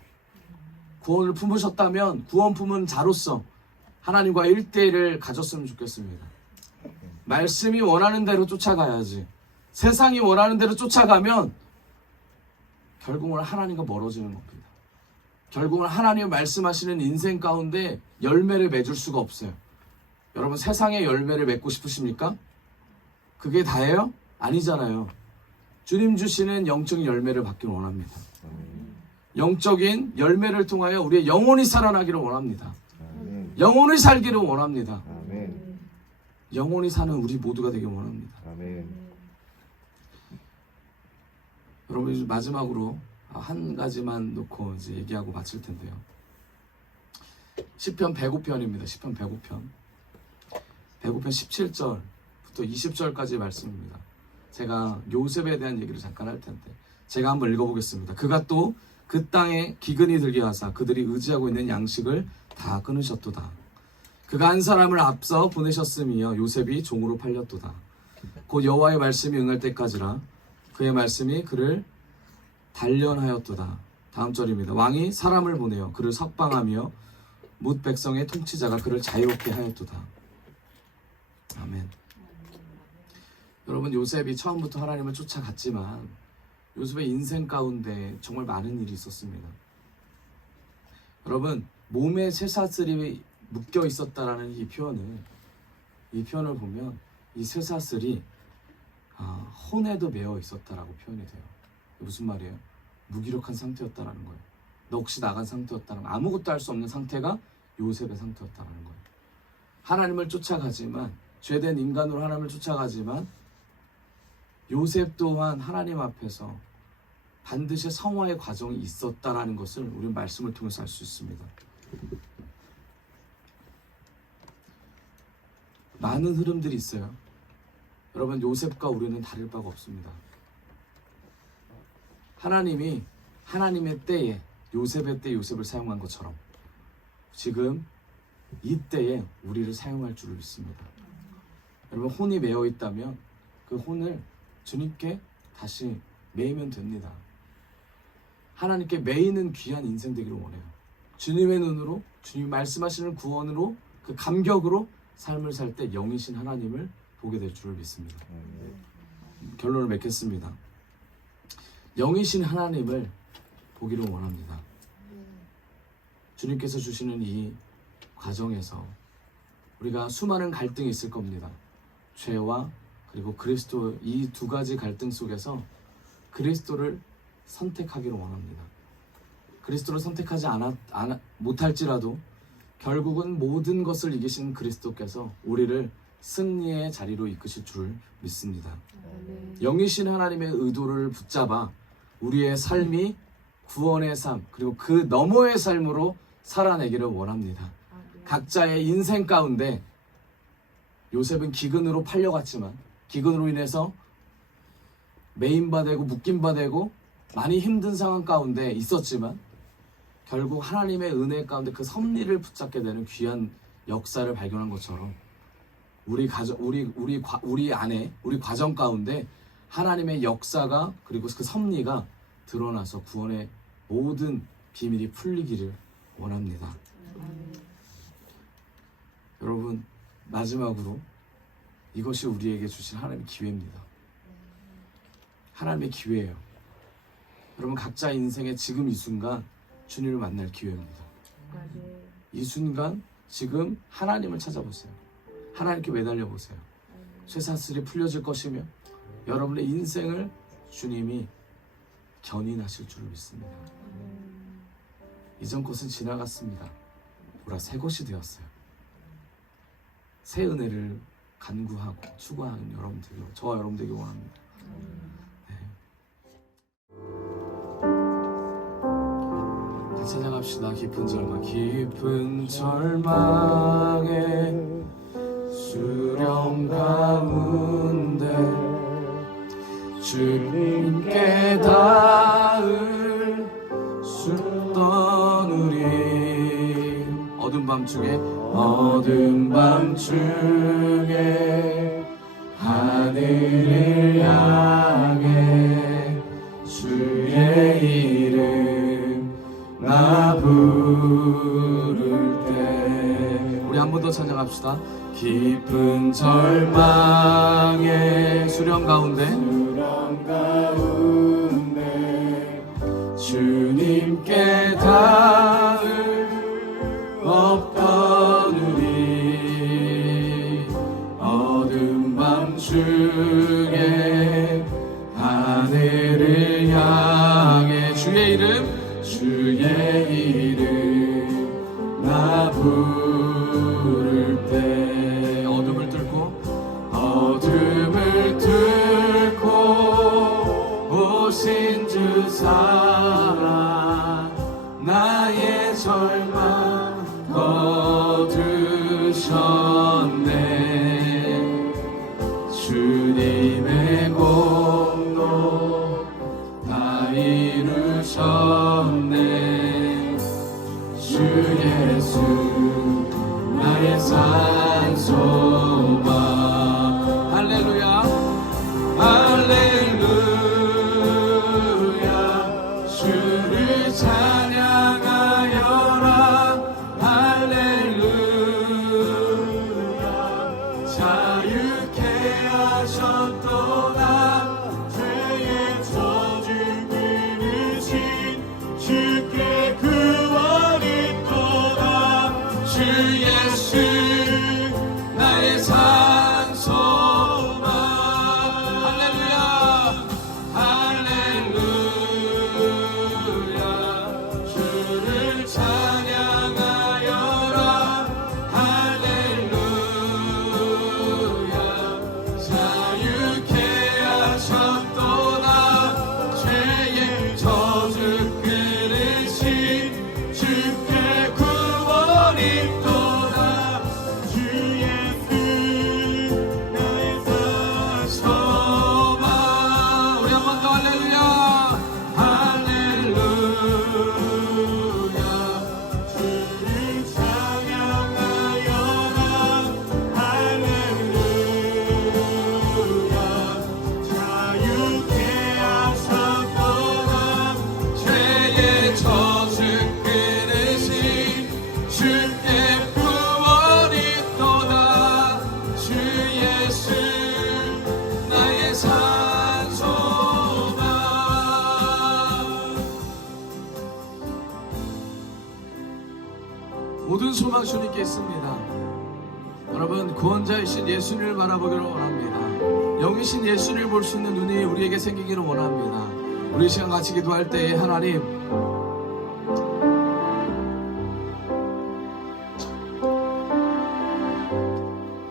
구원을 품으셨다면 구원 품은 자로서 하나님과 1대1을 가졌으면 좋겠습니다. 말씀이 원하는 대로 쫓아가야지. 세상이 원하는 대로 쫓아가면 결국은 하나님과 멀어지는 겁니다. 결국은 하나님이 말씀하시는 인생 가운데 열매를 맺을 수가 없어요. 여러분 세상의 열매를 맺고 싶으십니까? 그게 다예요? 아니잖아요. 주님 주시는 영적인 열매를 받기를 원합니다. 영적인 열매를 통하여 우리의 영혼이 살아나기를 원합니다. 영혼이 살기를 원합니다. 아멘. 영혼이 사는 우리 모두가 되길 원합니다. 아멘. 여러분 이제 마지막으로 한 가지만 놓고 이제 얘기하고 마칠 텐데요. 시편 105편입니다. 시편 105편. 105편 17절부터 20절까지의 말씀입니다. 제가 요셉에 대한 얘기를 잠깐 할 텐데 제가 한번 읽어보겠습니다. 그가 또 그 땅에 기근이 들게 하사 그들이 의지하고 있는 양식을 다 끊으셨도다. 그가 한 사람을 앞서 보내셨음이여 요셉이 종으로 팔렸도다. 곧 여호와의 말씀이 응할 때까지라 그의 말씀이 그를 단련하였도다. 다음 절입니다. 왕이 사람을 보내어 그를 석방하며 뭇 백성의 통치자가 그를 자유롭게 하였도다. 아멘. 여러분 요셉이 처음부터 하나님을 쫓아갔지만 요셉의 인생 가운데 정말 많은 일이 있었습니다. 여러분 몸에 쇠사슬이 묶여 있었다라는 이 표현을 보면 이 쇠사슬이 혼에도 매어 있었다라고 표현이 돼요. 무슨 말이에요? 무기력한 상태였다라는 거예요. 넋이 나간 상태였다는 거예요. 아무것도 할 수 없는 상태가 요셉의 상태였다라는 거예요. 하나님을 쫓아가지만 죄된 인간으로 하나님을 쫓아가지만 요셉 또한 하나님 앞에서 반드시 성화의 과정이 있었다라는 것을 우리는 말씀을 통해서 알 수 있습니다. 많은 흐름들이 있어요. 여러분, 요셉과 우리는 다를 바가 없습니다. 하나님이 하나님의 때에 요셉의 때 요셉을 사용한 것처럼 지금 이 때에 우리를 사용할 줄을 믿습니다. 여러분, 혼이 매어 있다면 그 혼을 주님께 다시 매이면 됩니다. 하나님께 매이는 귀한 인생 되기를 원해요. 주님의 눈으로, 주님이 말씀하시는 구원으로, 그 감격으로 삶을 살 때 영이신 하나님을 보게 될 줄을 믿습니다. 결론을 맺겠습니다. 영이신 하나님을 보기를 원합니다. 주님께서 주시는 이 과정에서 우리가 수많은 갈등이 있을 겁니다. 죄와 그리고 그리스도, 이 두 가지 갈등 속에서 그리스도를 선택하기를 원합니다. 그리스도를 선택하지 못할지라도 결국은 모든 것을 이기신 그리스도께서 우리를 승리의 자리로 이끄실 줄 믿습니다. 영이신 하나님의 의도를 붙잡아 우리의 삶이 구원의 삶, 그리고 그 너머의 삶으로 살아내기를 원합니다. 각자의 인생 가운데 요셉은 기근으로 팔려갔지만, 기근으로 인해서 매인바 되고 묶임바 되고 많이 힘든 상황 가운데 있었지만 결국 하나님의 은혜 가운데 그 섭리를 붙잡게 되는 귀한 역사를 발견한 것처럼 우리 가정, 우리 안에, 우리 과정 가운데 하나님의 역사가, 그리고 그 섭리가 드러나서 구원의 모든 비밀이 풀리기를 원합니다. 여러분, 마지막으로 이것이 우리에게 주신 하나님의 기회입니다. 하나님의 기회예요. 여러분, 각자 인생의 지금 이 순간 주님을 만날 기회입니다. 이 순간 지금 하나님을 찾아보세요. 하나님께 매달려 보세요. 쇠사슬이 풀려질 것이며 여러분의 인생을 주님이 견인하실 줄 믿습니다. 이전 것은 지나갔습니다. 보라, 새 것이 되었어요. 새 은혜를 간구하고 추구하는 여러분 되길, 저와 여러분 되길 원합니다. 찬양합시다. 깊은 절망, 깊은 절망에 수령 가운데 주님께 닿을 숨던 우리, 어두운 밤중에 하늘을 향해 주의 이름 나 부를 때, 우리 한 번 더 찬양합시다. 깊은 절망의 수령 가운데 주님께 닿을 없던 우리, 어두운 밤중에 하늘을 향해 주의 이름 나 부를 때, 어둠을 뚫고 오신 주 살아 나의 절망 거두셨네. 주님의 공로 다 이루셨네. 주 예수 나의 산소망. 할렐루야 할렐루야. 주를 찬양하여라. 할렐루야. 자유케 하셨도다. 죄의 저주 끊으신 주께 구원 있도다. 주 예수 나의 산소망. 할렐루야 할렐루야. 주를 찬양하여라. 할렐루야. 자유케 모든 소망 주님께 있습니다. 여러분, 구원자이신 예수님을 바라보기를 원합니다. 영이신 예수님을 볼 수 있는 눈이 우리에게 생기기를 원합니다. 우리 시간 같이 기도할 때에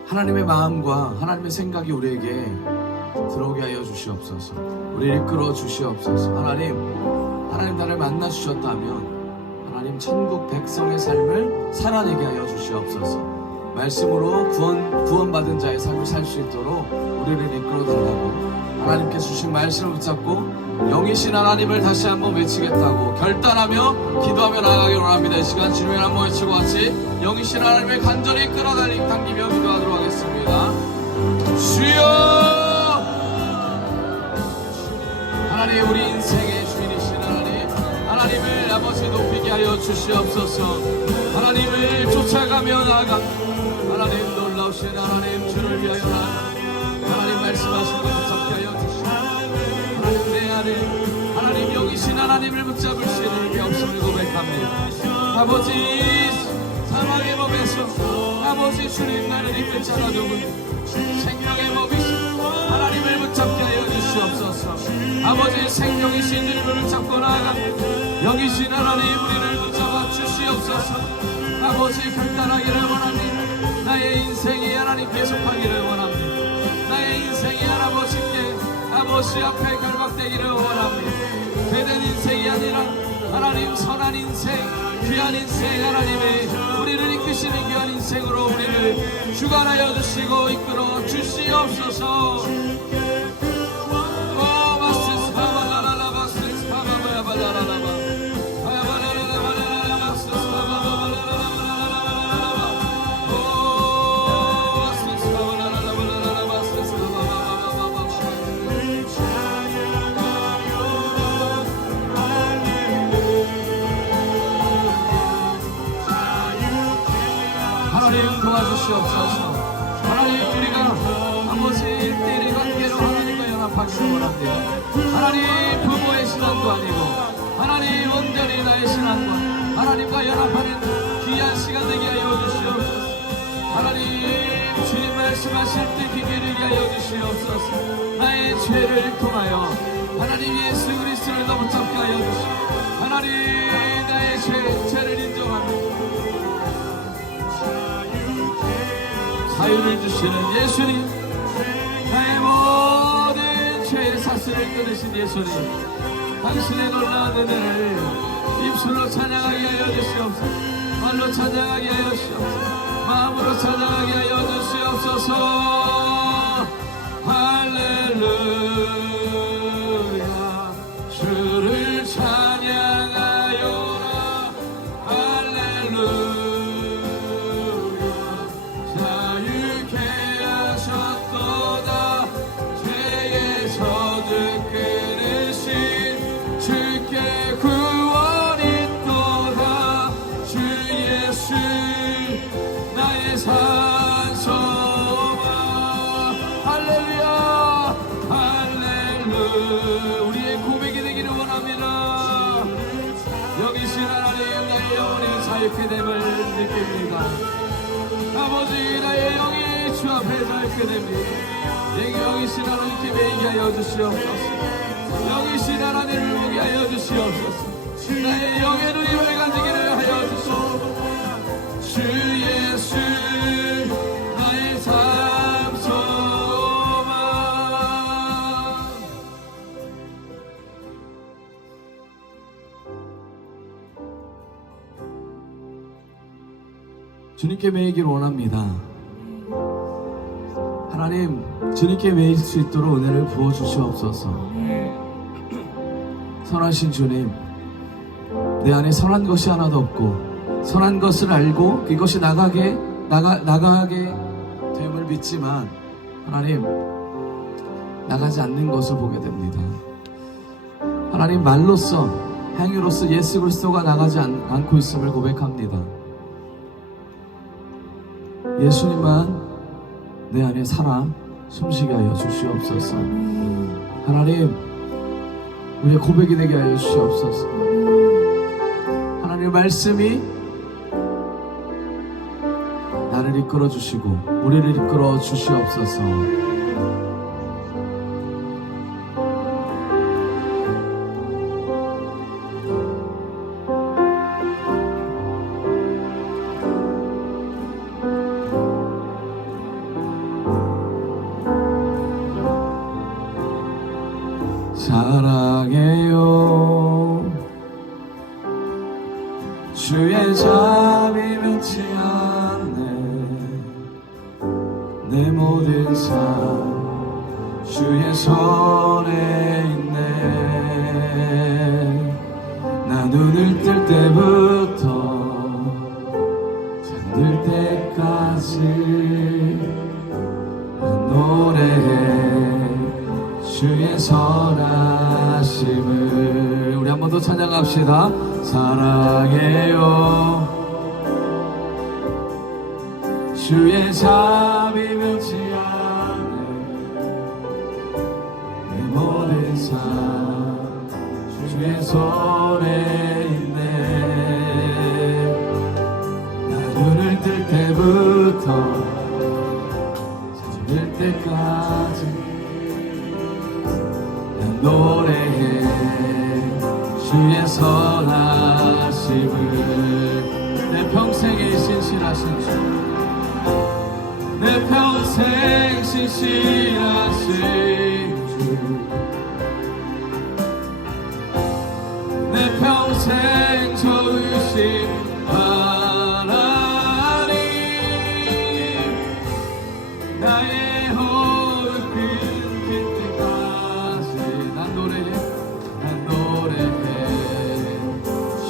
하나님의 마음과 하나님의 생각이 우리에게 들어오게 하여 주시옵소서. 우리를 이끌어 주시옵소서. 하나님 나를 만나 주셨다면 하나님 천국 백성의 삶을 살아내게 하여 주시옵소서. 말씀으로 구원받은 자의 삶을 살 수 있도록 우리를 이끌어 달라고, 하나님께 주신 말씀을 붙잡고 영이신 하나님을 다시 한번 외치겠다고 결단하며 기도하며 나아가길 원합니다. 이 시간 주님을 한번 외치고 같이 영이신 하나님을 간절히 끌어당기며 기도하도록 하겠습니다. 주여, 하나님, 우리 인생의 주인이신 하나님을 아버지 높이게 하여 주시옵소서. 하나님을 쫓아가며 나아가 하나님 놀라우신 하나님 주를 위하여 하나님 말씀하신 것 붙잡게 하여 주시옵소서. 하나님 내 안에 하나님 영이신 하나님을 붙잡을 수 있는 힘이 없음을 고백합니다. 아버지, 사망의 법에서 아버지 주님 나를 이끌 자가 누구니 생명의 법이신 하나님을 붙잡게 하여 주시옵소서. 아버지, 생명이신 주님을 붙잡고 나아가 영이신 하나님 우리를 붙잡아 주시옵소서. 아버지, 결단하기를 원합니다. 나의 인생이 하나님께 속하기를 원합니다. 나의 인생이 아버지 앞에 결박되기를 원합니다. 죄된 인생이 아니라 하나님 선한 인생, 귀한 인생, 하나님의 우리를 이끄시는 귀한 인생으로 우리를 주관하여 주시고 이끌어 주시옵소서. 하나님 도와주시옵소서. 하나님, 우리가 아버지 일대일의 관계로 하나님과 연합하기를 원합니다. 하나님, 부모의 신앙도 아니고 하나님 온전히 나의 신앙과 하나님과 연합하는 귀한 시간 되게 하여 주시옵소서. 하나님, 주님 말씀하실 때 귀 기울이게 하여 주시옵소서. 나의 죄를 통하여 하나님 예수 그리스도를 더 붙잡게 하여 주시옵소서. 하나님, 나의 죄를 인정하며 자유를 주시는 예수님, 나의 모든 죄의 사슬을 끊으신 예수님, 당신의 놀라운 은혜를 입술로 찬양하게 하여 주시옵소서. 말로 찬양하게 하여 주시옵소서. 마음으로 찬양하게 하여 주시옵소서. 할렐루야, 주를 찬양하여라. 할렐루야, 우리의 고백이 되기를 원합니다. 여기신 하나님, 나의 영혼이 자유케 됨을 느낍니다. 아버지, 나의 영이 주 앞에 자유케 됩니다. 영이신 하나님께 매이게 하여 주시옵소서. 영이신 하나님을 보게 하여 주시옵소서. 나의 영의 눈이 밝아지기를 하여 주시옵소서. 주 예수, 나의 삶 소망. 주님께 매이기를 원합니다. 하나님, 주님께 매일 수 있도록 은혜를 부어주시옵소서. 선하신 주님, 내 안에 선한 것이 하나도 없고 선한 것을 알고 그것이 나가게 됨을 믿지만 하나님, 나가지 않는 것을 보게 됩니다. 하나님, 말로써 행위로서 예수 그리스도가 나가지 않고 있음을 고백합니다. 예수님만 내 안에 살아 숨쉬게 하여 주시옵소서. 하나님, 우리의 고백이 되게 하여 주시옵소서. 하나님의 말씀이 나를 이끌어 주시고 우리를 이끌어 주시옵소서. 사랑해요 주의 잠이 맺지 않네 내 모든 삶 주의 손에 있네 나 눈을 뜰 때부터 잠들 때까지 난 노래해 주의 선하심을. 우리 한 번 더 찬양합시다. 사랑해요 주의 잠이 맺지 않네 내 모든 삶 주의 손에 있네 나 눈을 뜰 때부터 잠들 때까지 노래해 주의 선하심을. 내 평생에 신실하신 주 내 평생 신실하신 주 내 평생 좋으신 하나님 나의 호흡 끊길 때까지 난 노래해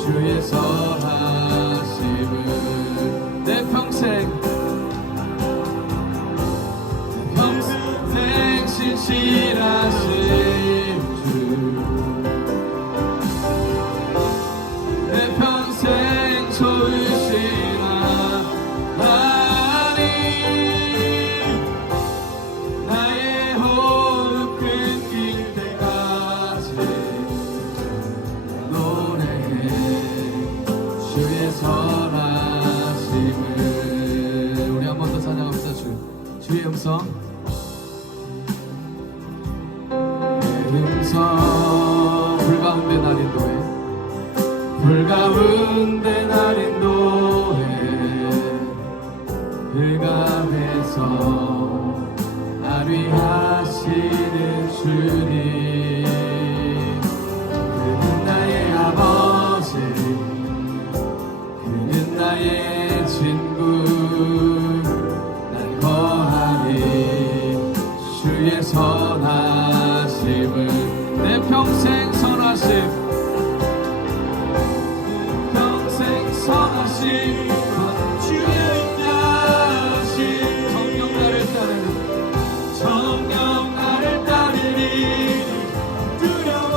주의 선하심을. 내 평생 신실하신 주 내 평생 좋으신 하나님 나의 호흡 끊길 때까지 노래해 주의 선하심을. 우리 한 번 더 찬양합시다. 주의 음성 불가운데 날인도에 불가운데 날인도에 흑암에서 나를 위하시는 주님 그는 나의 아버지 그는 나의 친구 난 거하리 주의 선하심을. 내 평생 선하심 평생 선하심 주의 인자하심 정녕 나를 따르니 두려워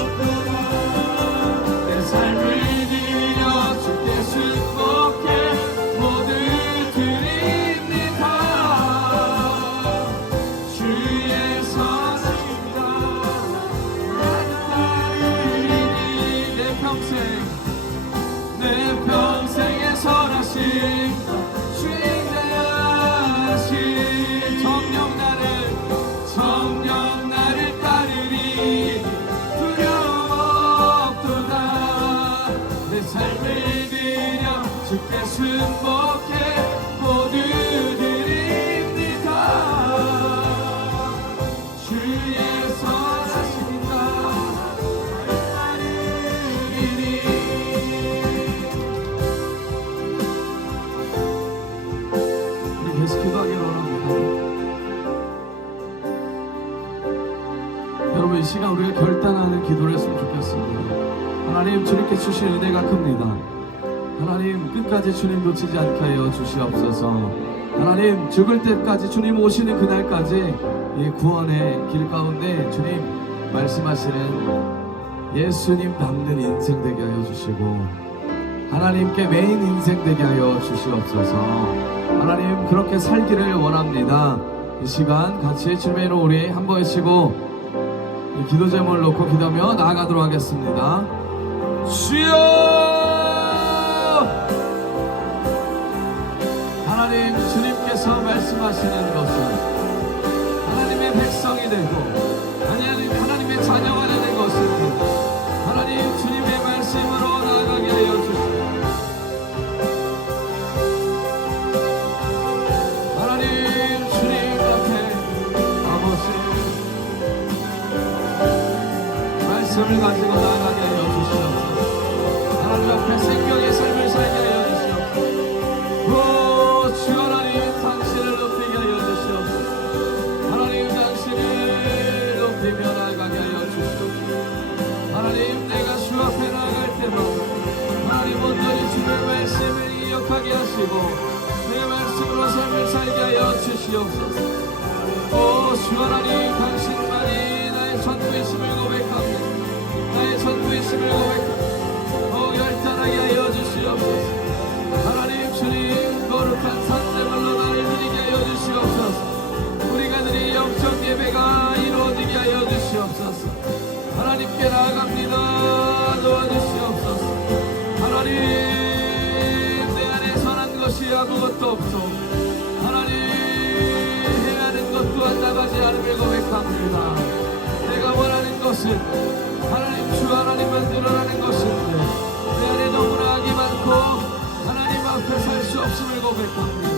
없도다 내 삶을 드려 주께 순복해 모두 드립니다 주의 선하심이다 내 평생의 선하심 주인자하심 정녕 나를 따르니 두려움 없도다 내 삶을 드려 주께 순복해 모두 드립니다 주의 선하심이다 계속 기도하기를 원합니다. 여러분 이 시간 우리가 결단하는 기도를 했으면 좋겠습니다. 하나님 주님께 주신 은혜가 큽니다. 하나님 끝까지 주님 놓치지 않게 하여 주시옵소서. 하나님 죽을 때까지 주님 오시는 그날까지 이 구원의 길 가운데 주님 말씀하시는 예수님 닮는 인생 되게 하여 주시고 하나님께 메인 인생 되게 하여 주시옵소서. 하나님 그렇게 살기를 원합니다. 이 시간 같이 주님의 이름 우리 한번 외치고 이 기도 제목을 놓고 기도하며 나아가도록 하겠습니다. 주여 하나님 하나님 주님께서 말씀하시는 것은 하나님의 백성이 되고 하나님의 자녀가 되는 것은 하나님 주님의 말씀으로 나아가게 하여 주시옵소서. 하나님 주님 앞에 아버지 말씀을 가지고 나아가게 하여 주시옵소서. 하나님 앞에 생명의 삶을 살게 하여 주시옵소서. 오 주 하나님 당신을 높이게 하여 주시옵소서. 하나님 당신을 높이며 나아가게 하여 주시옵소서. 하나님 내가 주 앞에 나아갈 때마다 하나님 온전히 주의 말씀을 기억하게 하시고 내 말씀으로 삶을 살게 하여 주시옵소서. 오 주 하나님 당신만이 나의 전부이심을 고백합니다. 나의 전부이심을 고백합니다. 오 열단하게 하여 주시옵소서. 하나님 주님 거룩한 산대물로 나를 누리게 하여 주시옵소서. 우리가 드린 영적 예배가 이루어지게 하여 주시옵소서. 하나님께 나아갑니다. 도와주시옵소서. 하나님 내 안에 선한 것이 아무것도 없소. 하나님 행하는 것 또한 나가지 않음을 고백합니다. 내가 원하는 것은 하나님 주 하나님만 드러나는 것인데 내 안에 너무나 악이 많고 하나님 앞에 살 수 없음을 고백합니다.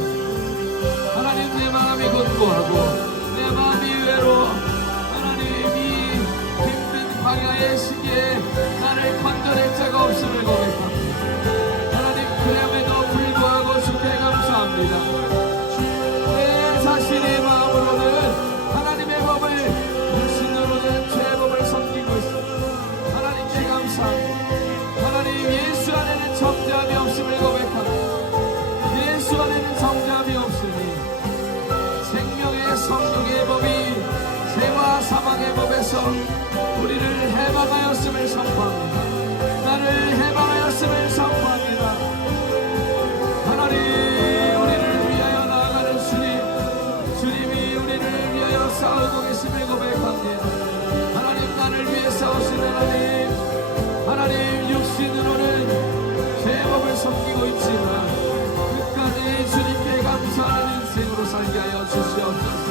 하나님 내 마음이 gond고하고 내 마음이 외로워 하나님이 힘든 광야의 시기에 나를 건져낼 자가 없음을 고백합니다. 하나님 그럼에도 불구하고 주께 감사합니다. 내 자신의 마음으로는 하나님의 법을 불신으로는 죄법을 섬기고 있습니다. 하나님께 감사합니다. 하나님 예수 안에는 정죄함이 없음을 고백합니다. 예수 안에는 정죄함이 없으니 생명의 성령의 법이 죄와 사망의 법에서 우리를 해방하였음을 선포합니다. 나를 해방하였음을 선포합니다. 하나님 우리를 위하여 나아가는 주님이 우리를 위하여 싸우고 계심을 고백합니다. 하나님 나를 위해 싸우시는 하나님 육신으로는 죄법을 섬기고 있지만 끝까지 주님께 감사하는 인생으로 살게 하여 주시옵소서.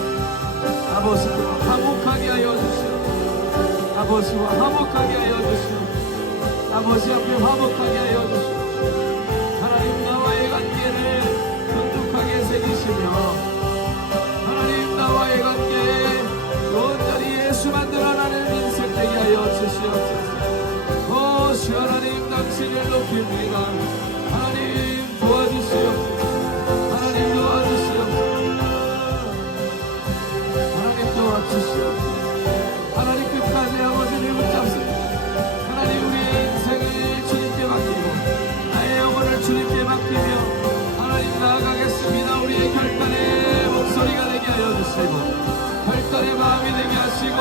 아버지와 화목하게 하여 주시옵소서. 아버지와 화목하게 하여 주시옵소서. 아버지 앞에 화목하게 하여 주시옵소서. 하나님 나와의 관계를 돈독하게 새기시며 하나님 나와의 관계에 온전히 예수만 드러나는 인생 되게 하여 주시옵소서. 오 주 하나님 당신을 높입니다. 하나님 도와주시옵소서. 하나님 도와주시옵소서. 하나님 도와주시옵소서. 하나님 끝까지 아버지를 붙잡습니다. 하나님 우리의 인생을 주님께 맡기고 나의 영혼을 주님께 맡기며 하나님 나아가겠습니다. 우리의 결단의 목소리가 되게 하여 주시고 결단의 마음이 되게 하시고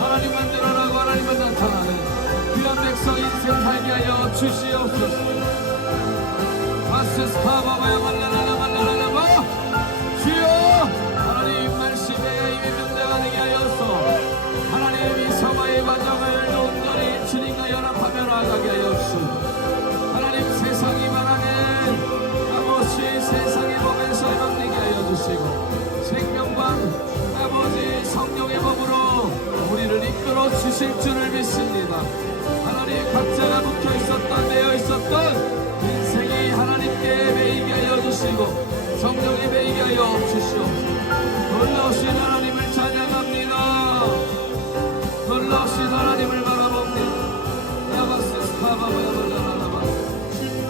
하나님만 드러나고 하나님만 나타나는 귀한 백성 인생 살게 하여 주시옵소서. 마스스파바바야 말라라라말라라라바 주여 하나님 말씀에 임의 명대가 되게 하여서 하나님 이 성화의 과정을 온전히 주님과 연합하며 나아가게 하여 주시고 하나님 세상이 말하는 아버지 세상의 법에서 해방되게 하여 주시고 생명과 아버지 성령의 법으로 우리를 이끌어 주실 줄을 믿습니다. 하나님 각자가 붙어 있었던 매여 있었던 인생이 하나님께 매이게 하여 주시고 성령에 매이게 하여 주시옵소서. 놀라우신 하나님을 찬양합니다. 놀라우신 하나님을 바라봅니다.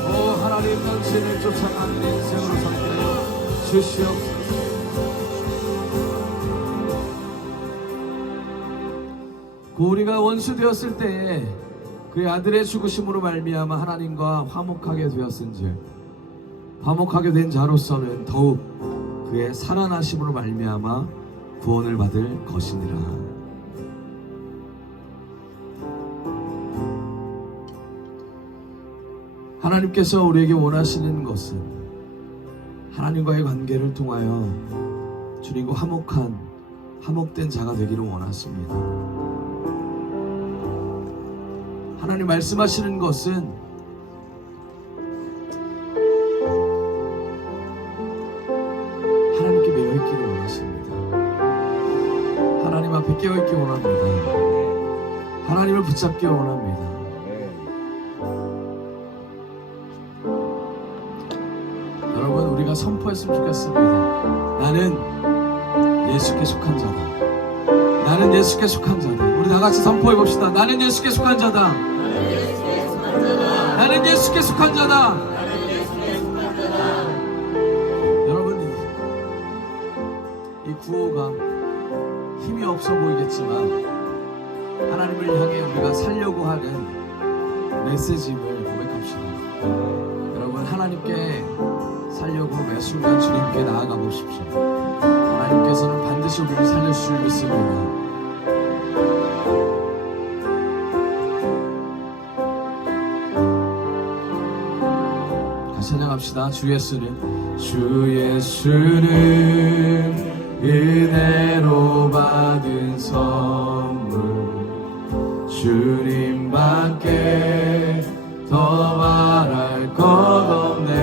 오 하나님 당신을 쫓아가는 인생으로 살게 하여 주시옵소서. 우리가 원수 되었을 때에 그의 아들의 죽으심으로 말미암아 하나님과 화목하게 되었은즉 화목하게 된 자로서는 더욱 그의 살아나심으로 말미암아 구원을 받을 것이니라. 하나님께서 우리에게 원하시는 것은 하나님과의 관계를 통하여 주님과 화목된 자가 되기를 원하십니다. 하나님 말씀하시는 것은 깨어있기를 원하십니다. 하나님 앞에 깨어있기 원합니다. 하나님을 붙잡기 원합니다. 여러분, 우리가 선포했으면 좋겠습니다. 나는 예수께 속한 자다. 나는 예수께 속한 자다. 우리 다 같이 선포해 봅시다. 나는 예수께 속한 자다. 나는 예수께 속한 자다. 여러분, 이 구호가 힘이 없어 보이겠지만 하나님을 향해 우리가 살려고 하는 메시지임을 고백합시다. 여러분, 하나님께 살려고 매 순간 주님께 나아가 보십시오. 하나님께서는 반드시 우리를 살려주실 줄 믿습니다. 찬양합시다. 주 예수는 은혜로 받은 선물, 주님밖에 더 말할 것 없네.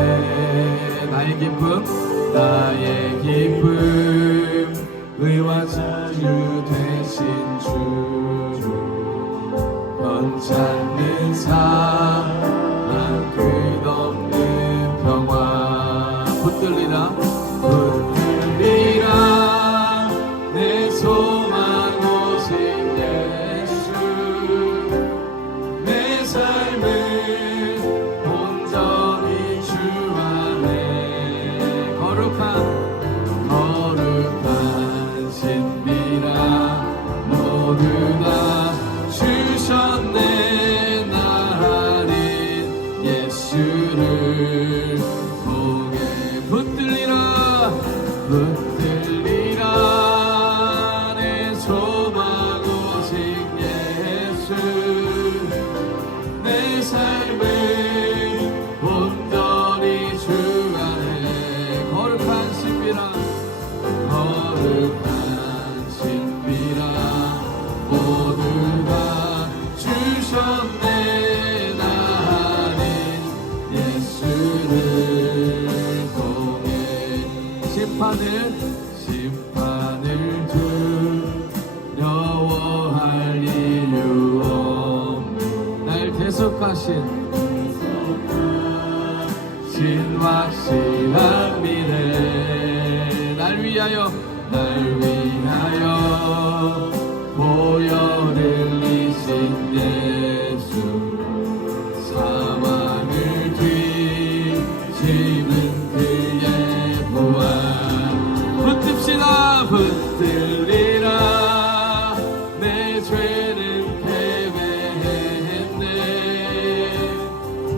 나의 기쁨 의와 자유 되신 주를 변찮는 사랑 끝없는 평화 붙들리라 내 소망 오직 예수 내 삶은 온전히 주 안에 거룩한 신비라 모두 다 주셨네. 나를 예수를 보게 붙들리라 내 소망 오직 예수 내 삶을 온전히 주 안에 거룩한 신비라 모두 다 주셨네. 나는 예수를 통해 심판을 두려워할 이유 없는 날 대속하신 확실한 미래 날 위하여 보혈 흘리신 예수 사망을 뒤집은 그의 부활 붙들리라 내 죄는 패배했네.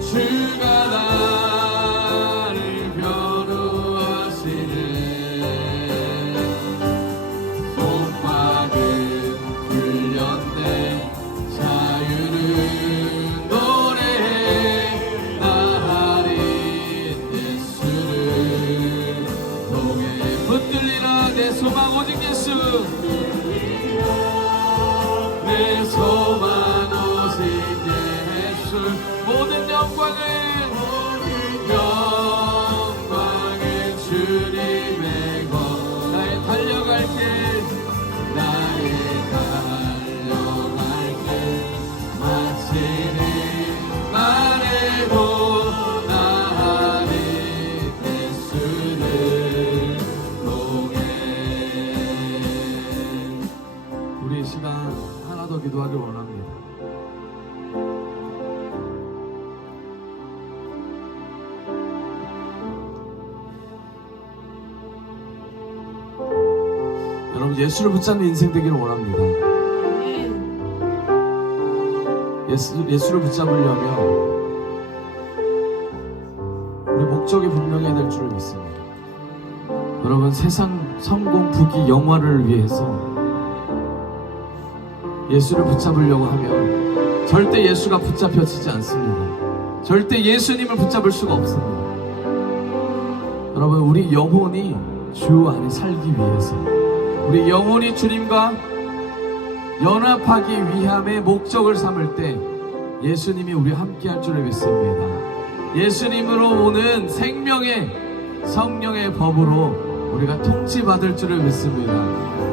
주가 나를 변호하시네. 내 소망 오직 예수 내 소망 오직 예수 모든 영광을 주님의 것 나의 달려갈 길 마치는 날에도 나를 예수를 우리 시간 하나 더 기도하길 원합니다. 여러분, 예수를 붙잡는 인생 되기를 원합니다. 예수를 붙잡으려면 우리 목적이 분명해야 될 줄을 믿습니다. 여러분, 세상 성공, 부귀, 영화를 위해서 예수를 붙잡으려고 하면 절대 예수가 붙잡혀지지 않습니다. 절대 예수님을 붙잡을 수가 없습니다. 여러분, 우리 영혼이 주 안에 살기 위해서 우리 영혼이 주님과 연합하기 위함의 목적을 삼을 때 예수님이 우리와 함께 할 줄을 믿습니다. 예수님으로 오는 생명의 성령의 법으로 우리가 통치받을 줄을 믿습니다.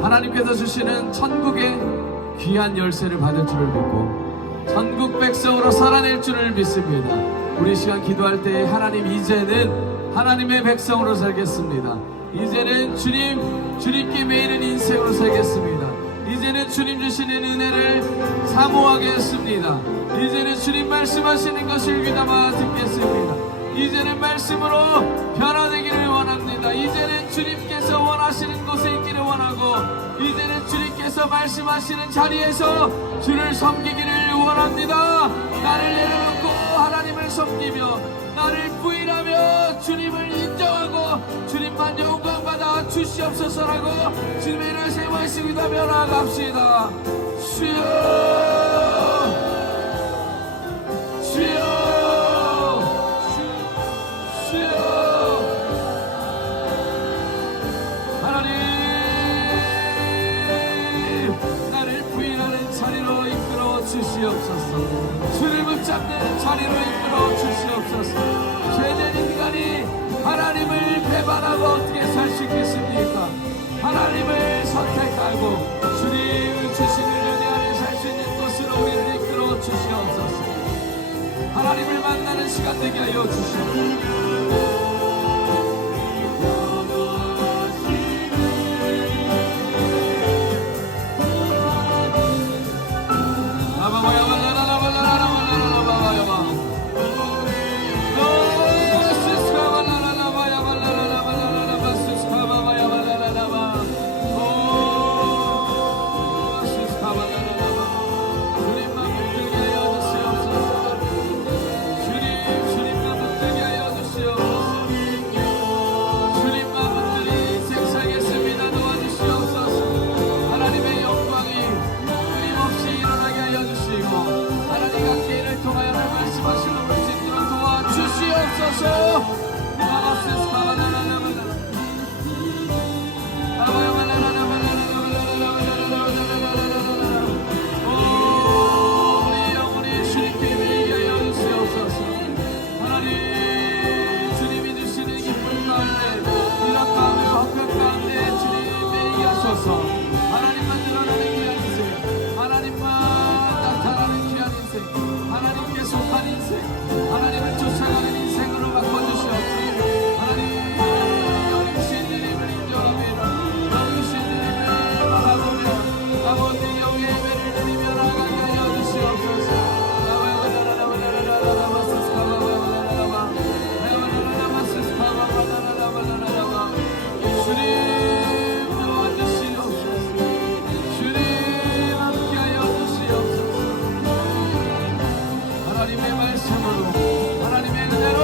하나님께서 주시는 천국의 귀한 열쇠를 받을 줄을 믿고 천국 백성으로 살아낼 줄을 믿습니다. 우리 시간 기도할 때 하나님, 이제는 하나님의 백성으로 살겠습니다. 이제는 주님께 매이는 인생으로 살겠습니다. 이제는 주님 주시는 은혜를 사모하겠습니다. 이제는 주님 말씀하시는 것을 귀담아 듣겠습니다. 이제는 말씀으로 변화되기를 원합니다. 이제는 주님께서 원하시는 곳에 있기를 원하고, 이제는 주님께서 말씀하시는 자리에서 주를 섬기기를 원합니다. 나를 내려놓고 하나님을 섬기며, 나를 부인하며 주님을 인정하고 주님만 영광받아 주시옵소서라고 주님의 이름을 세워있습니다. 나아갑시다. 주여, 주여, 주여. 하나님, 나를 부인하는 자리로 이끌어 주시옵소서. 주를 붙잡는 자리로 이끌어 주시옵소서. 죄된 인간이 하나님을 배반하고 어떻게 살 수 있겠습니까? 하나님을 선택하고 주님 주신 은혜 안에 살 수 있는 곳으로 우리를 이끌어 주시옵소서. 하나님을 만나는 시간 되게 하여 주시옵소서. 하나님만 드러나는 귀한 인생, 하나님만 나타나는 귀한 인생, 하나님께 속한 인생, 하나님을 쫓아가는 인생으로 바꿔주시옵소서. 하나님, 영이신 주님을 인정하며 영이신 주님을 바라보며 아버지 영의 예배를 드리며 나아가게 하여 주시옵소서. 하나님의 말씀으로 하나님의 은혜로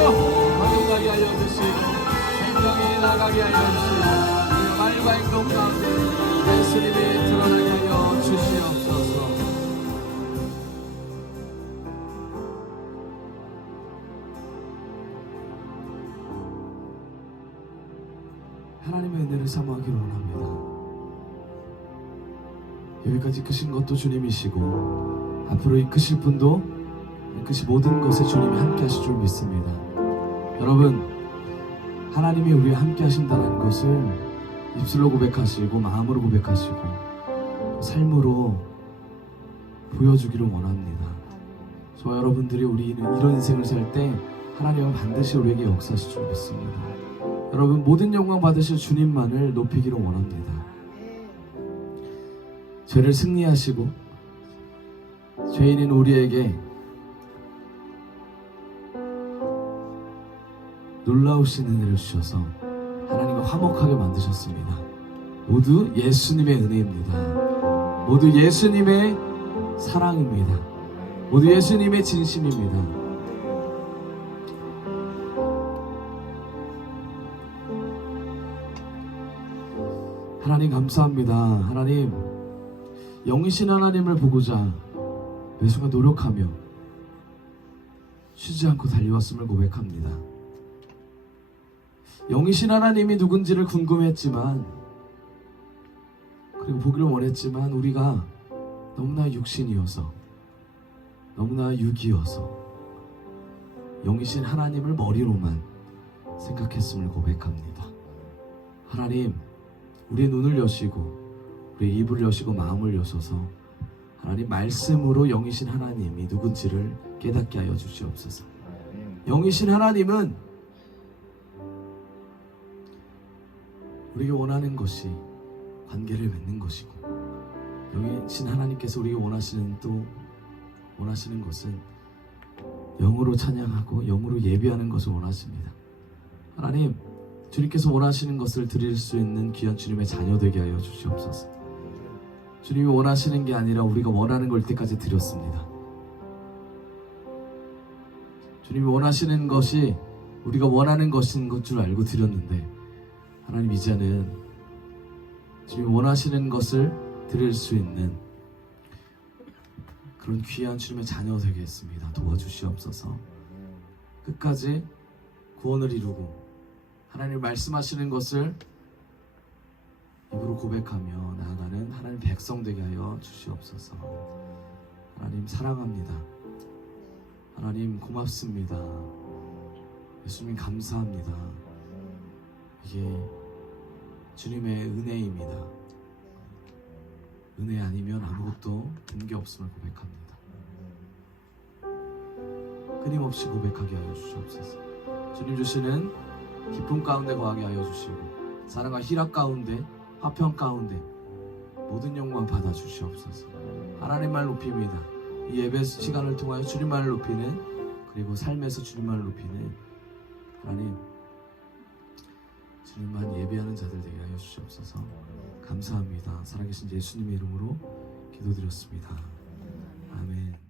거듭나게 하여 주시고 행동이 나가게 하여 주시고 말과 행동 가운데 예수님이 드러나게 하여 주시옵소서. 하나님의 은혜를 사모하기를 원합니다. 여기까지 이끄신 것도 주님이시고 앞으로 이끄실 분도 이끄시 모든 것에 주님이 함께 하실 줄 믿습니다. 여러분, 하나님이 우리와 함께 하신다는 것을 입술로 고백하시고 마음으로 고백하시고 삶으로 보여주기를 원합니다. 저와 여러분들이 우리 이런 인생을 살 때 하나님은 반드시 우리에게 역사하실 줄 믿습니다. 여러분, 모든 영광 받으실 주님만을 높이기를 원합니다. 죄를 승리하시고 죄인인 우리에게 놀라우신 은혜를 주셔서 하나님과 화목하게 만드셨습니다. 모두 예수님의 은혜입니다. 모두 예수님의 사랑입니다. 모두 예수님의 진심입니다. 하나님 감사합니다. 하나님, 영이신 하나님을 보고자 매 순간 노력하며 쉬지 않고 달려왔음을 고백합니다. 영이신 하나님이 누군지를 궁금했지만, 그리고 보기를 원했지만 우리가 너무나 육신이어서, 너무나 육이어서 영이신 하나님을 머리로만 생각했음을 고백합니다. 하나님, 우리의 눈을 여시고 우리의 입을 여시고 마음을 여셔서 하나님 말씀으로 영이신 하나님이 누군지를 깨닫게 하여 주시옵소서. 영이신 하나님은 우리에게 원하는 것이 관계를 맺는 것이고, 영이신 하나님께서 우리에게 원하시는 것은 영으로 찬양하고 영으로 예배하는 것을 원하십니다. 하나님, 주님께서 원하시는 것을 드릴 수 있는 귀한 주님의 자녀 되게 하여 주시옵소서. 주님이 원하시는 게 아니라 우리가 원하는 걸 때까지 드렸습니다. 주님이 원하시는 것이 우리가 원하는 것인 것 줄 알고 드렸는데, 하나님 이제는 주님이 원하시는 것을 드릴 수 있는 그런 귀한 주님의 자녀 되겠습니다. 도와주시옵소서. 끝까지 구원을 이루고 하나님 말씀하시는 것을 입으로 고백하며 나아가는 하나님 백성 되게 하여 주시옵소서. 하나님 사랑합니다. 하나님 고맙습니다. 예수님 감사합니다. 이게 주님의 은혜입니다. 은혜 아니면 아무것도 된 게 없음을 고백합니다. 끊임없이 고백하게 하여 주시옵소서. 주님 주시는 기쁨 가운데 거하게 하여 주시고, 사랑과 희락 가운데, 화평 가운데 모든 영광 받아 주시옵소서. 하나님만 높입니다. 이 예배 시간을 통하여 주님만을 높이는, 그리고 삶에서 주님만을 높이는 하나님, 주님만 예배하는 자들 되게 하여 주시옵소서. 감사합니다. 살아계신 예수님의 이름으로 기도드렸습니다. 아멘.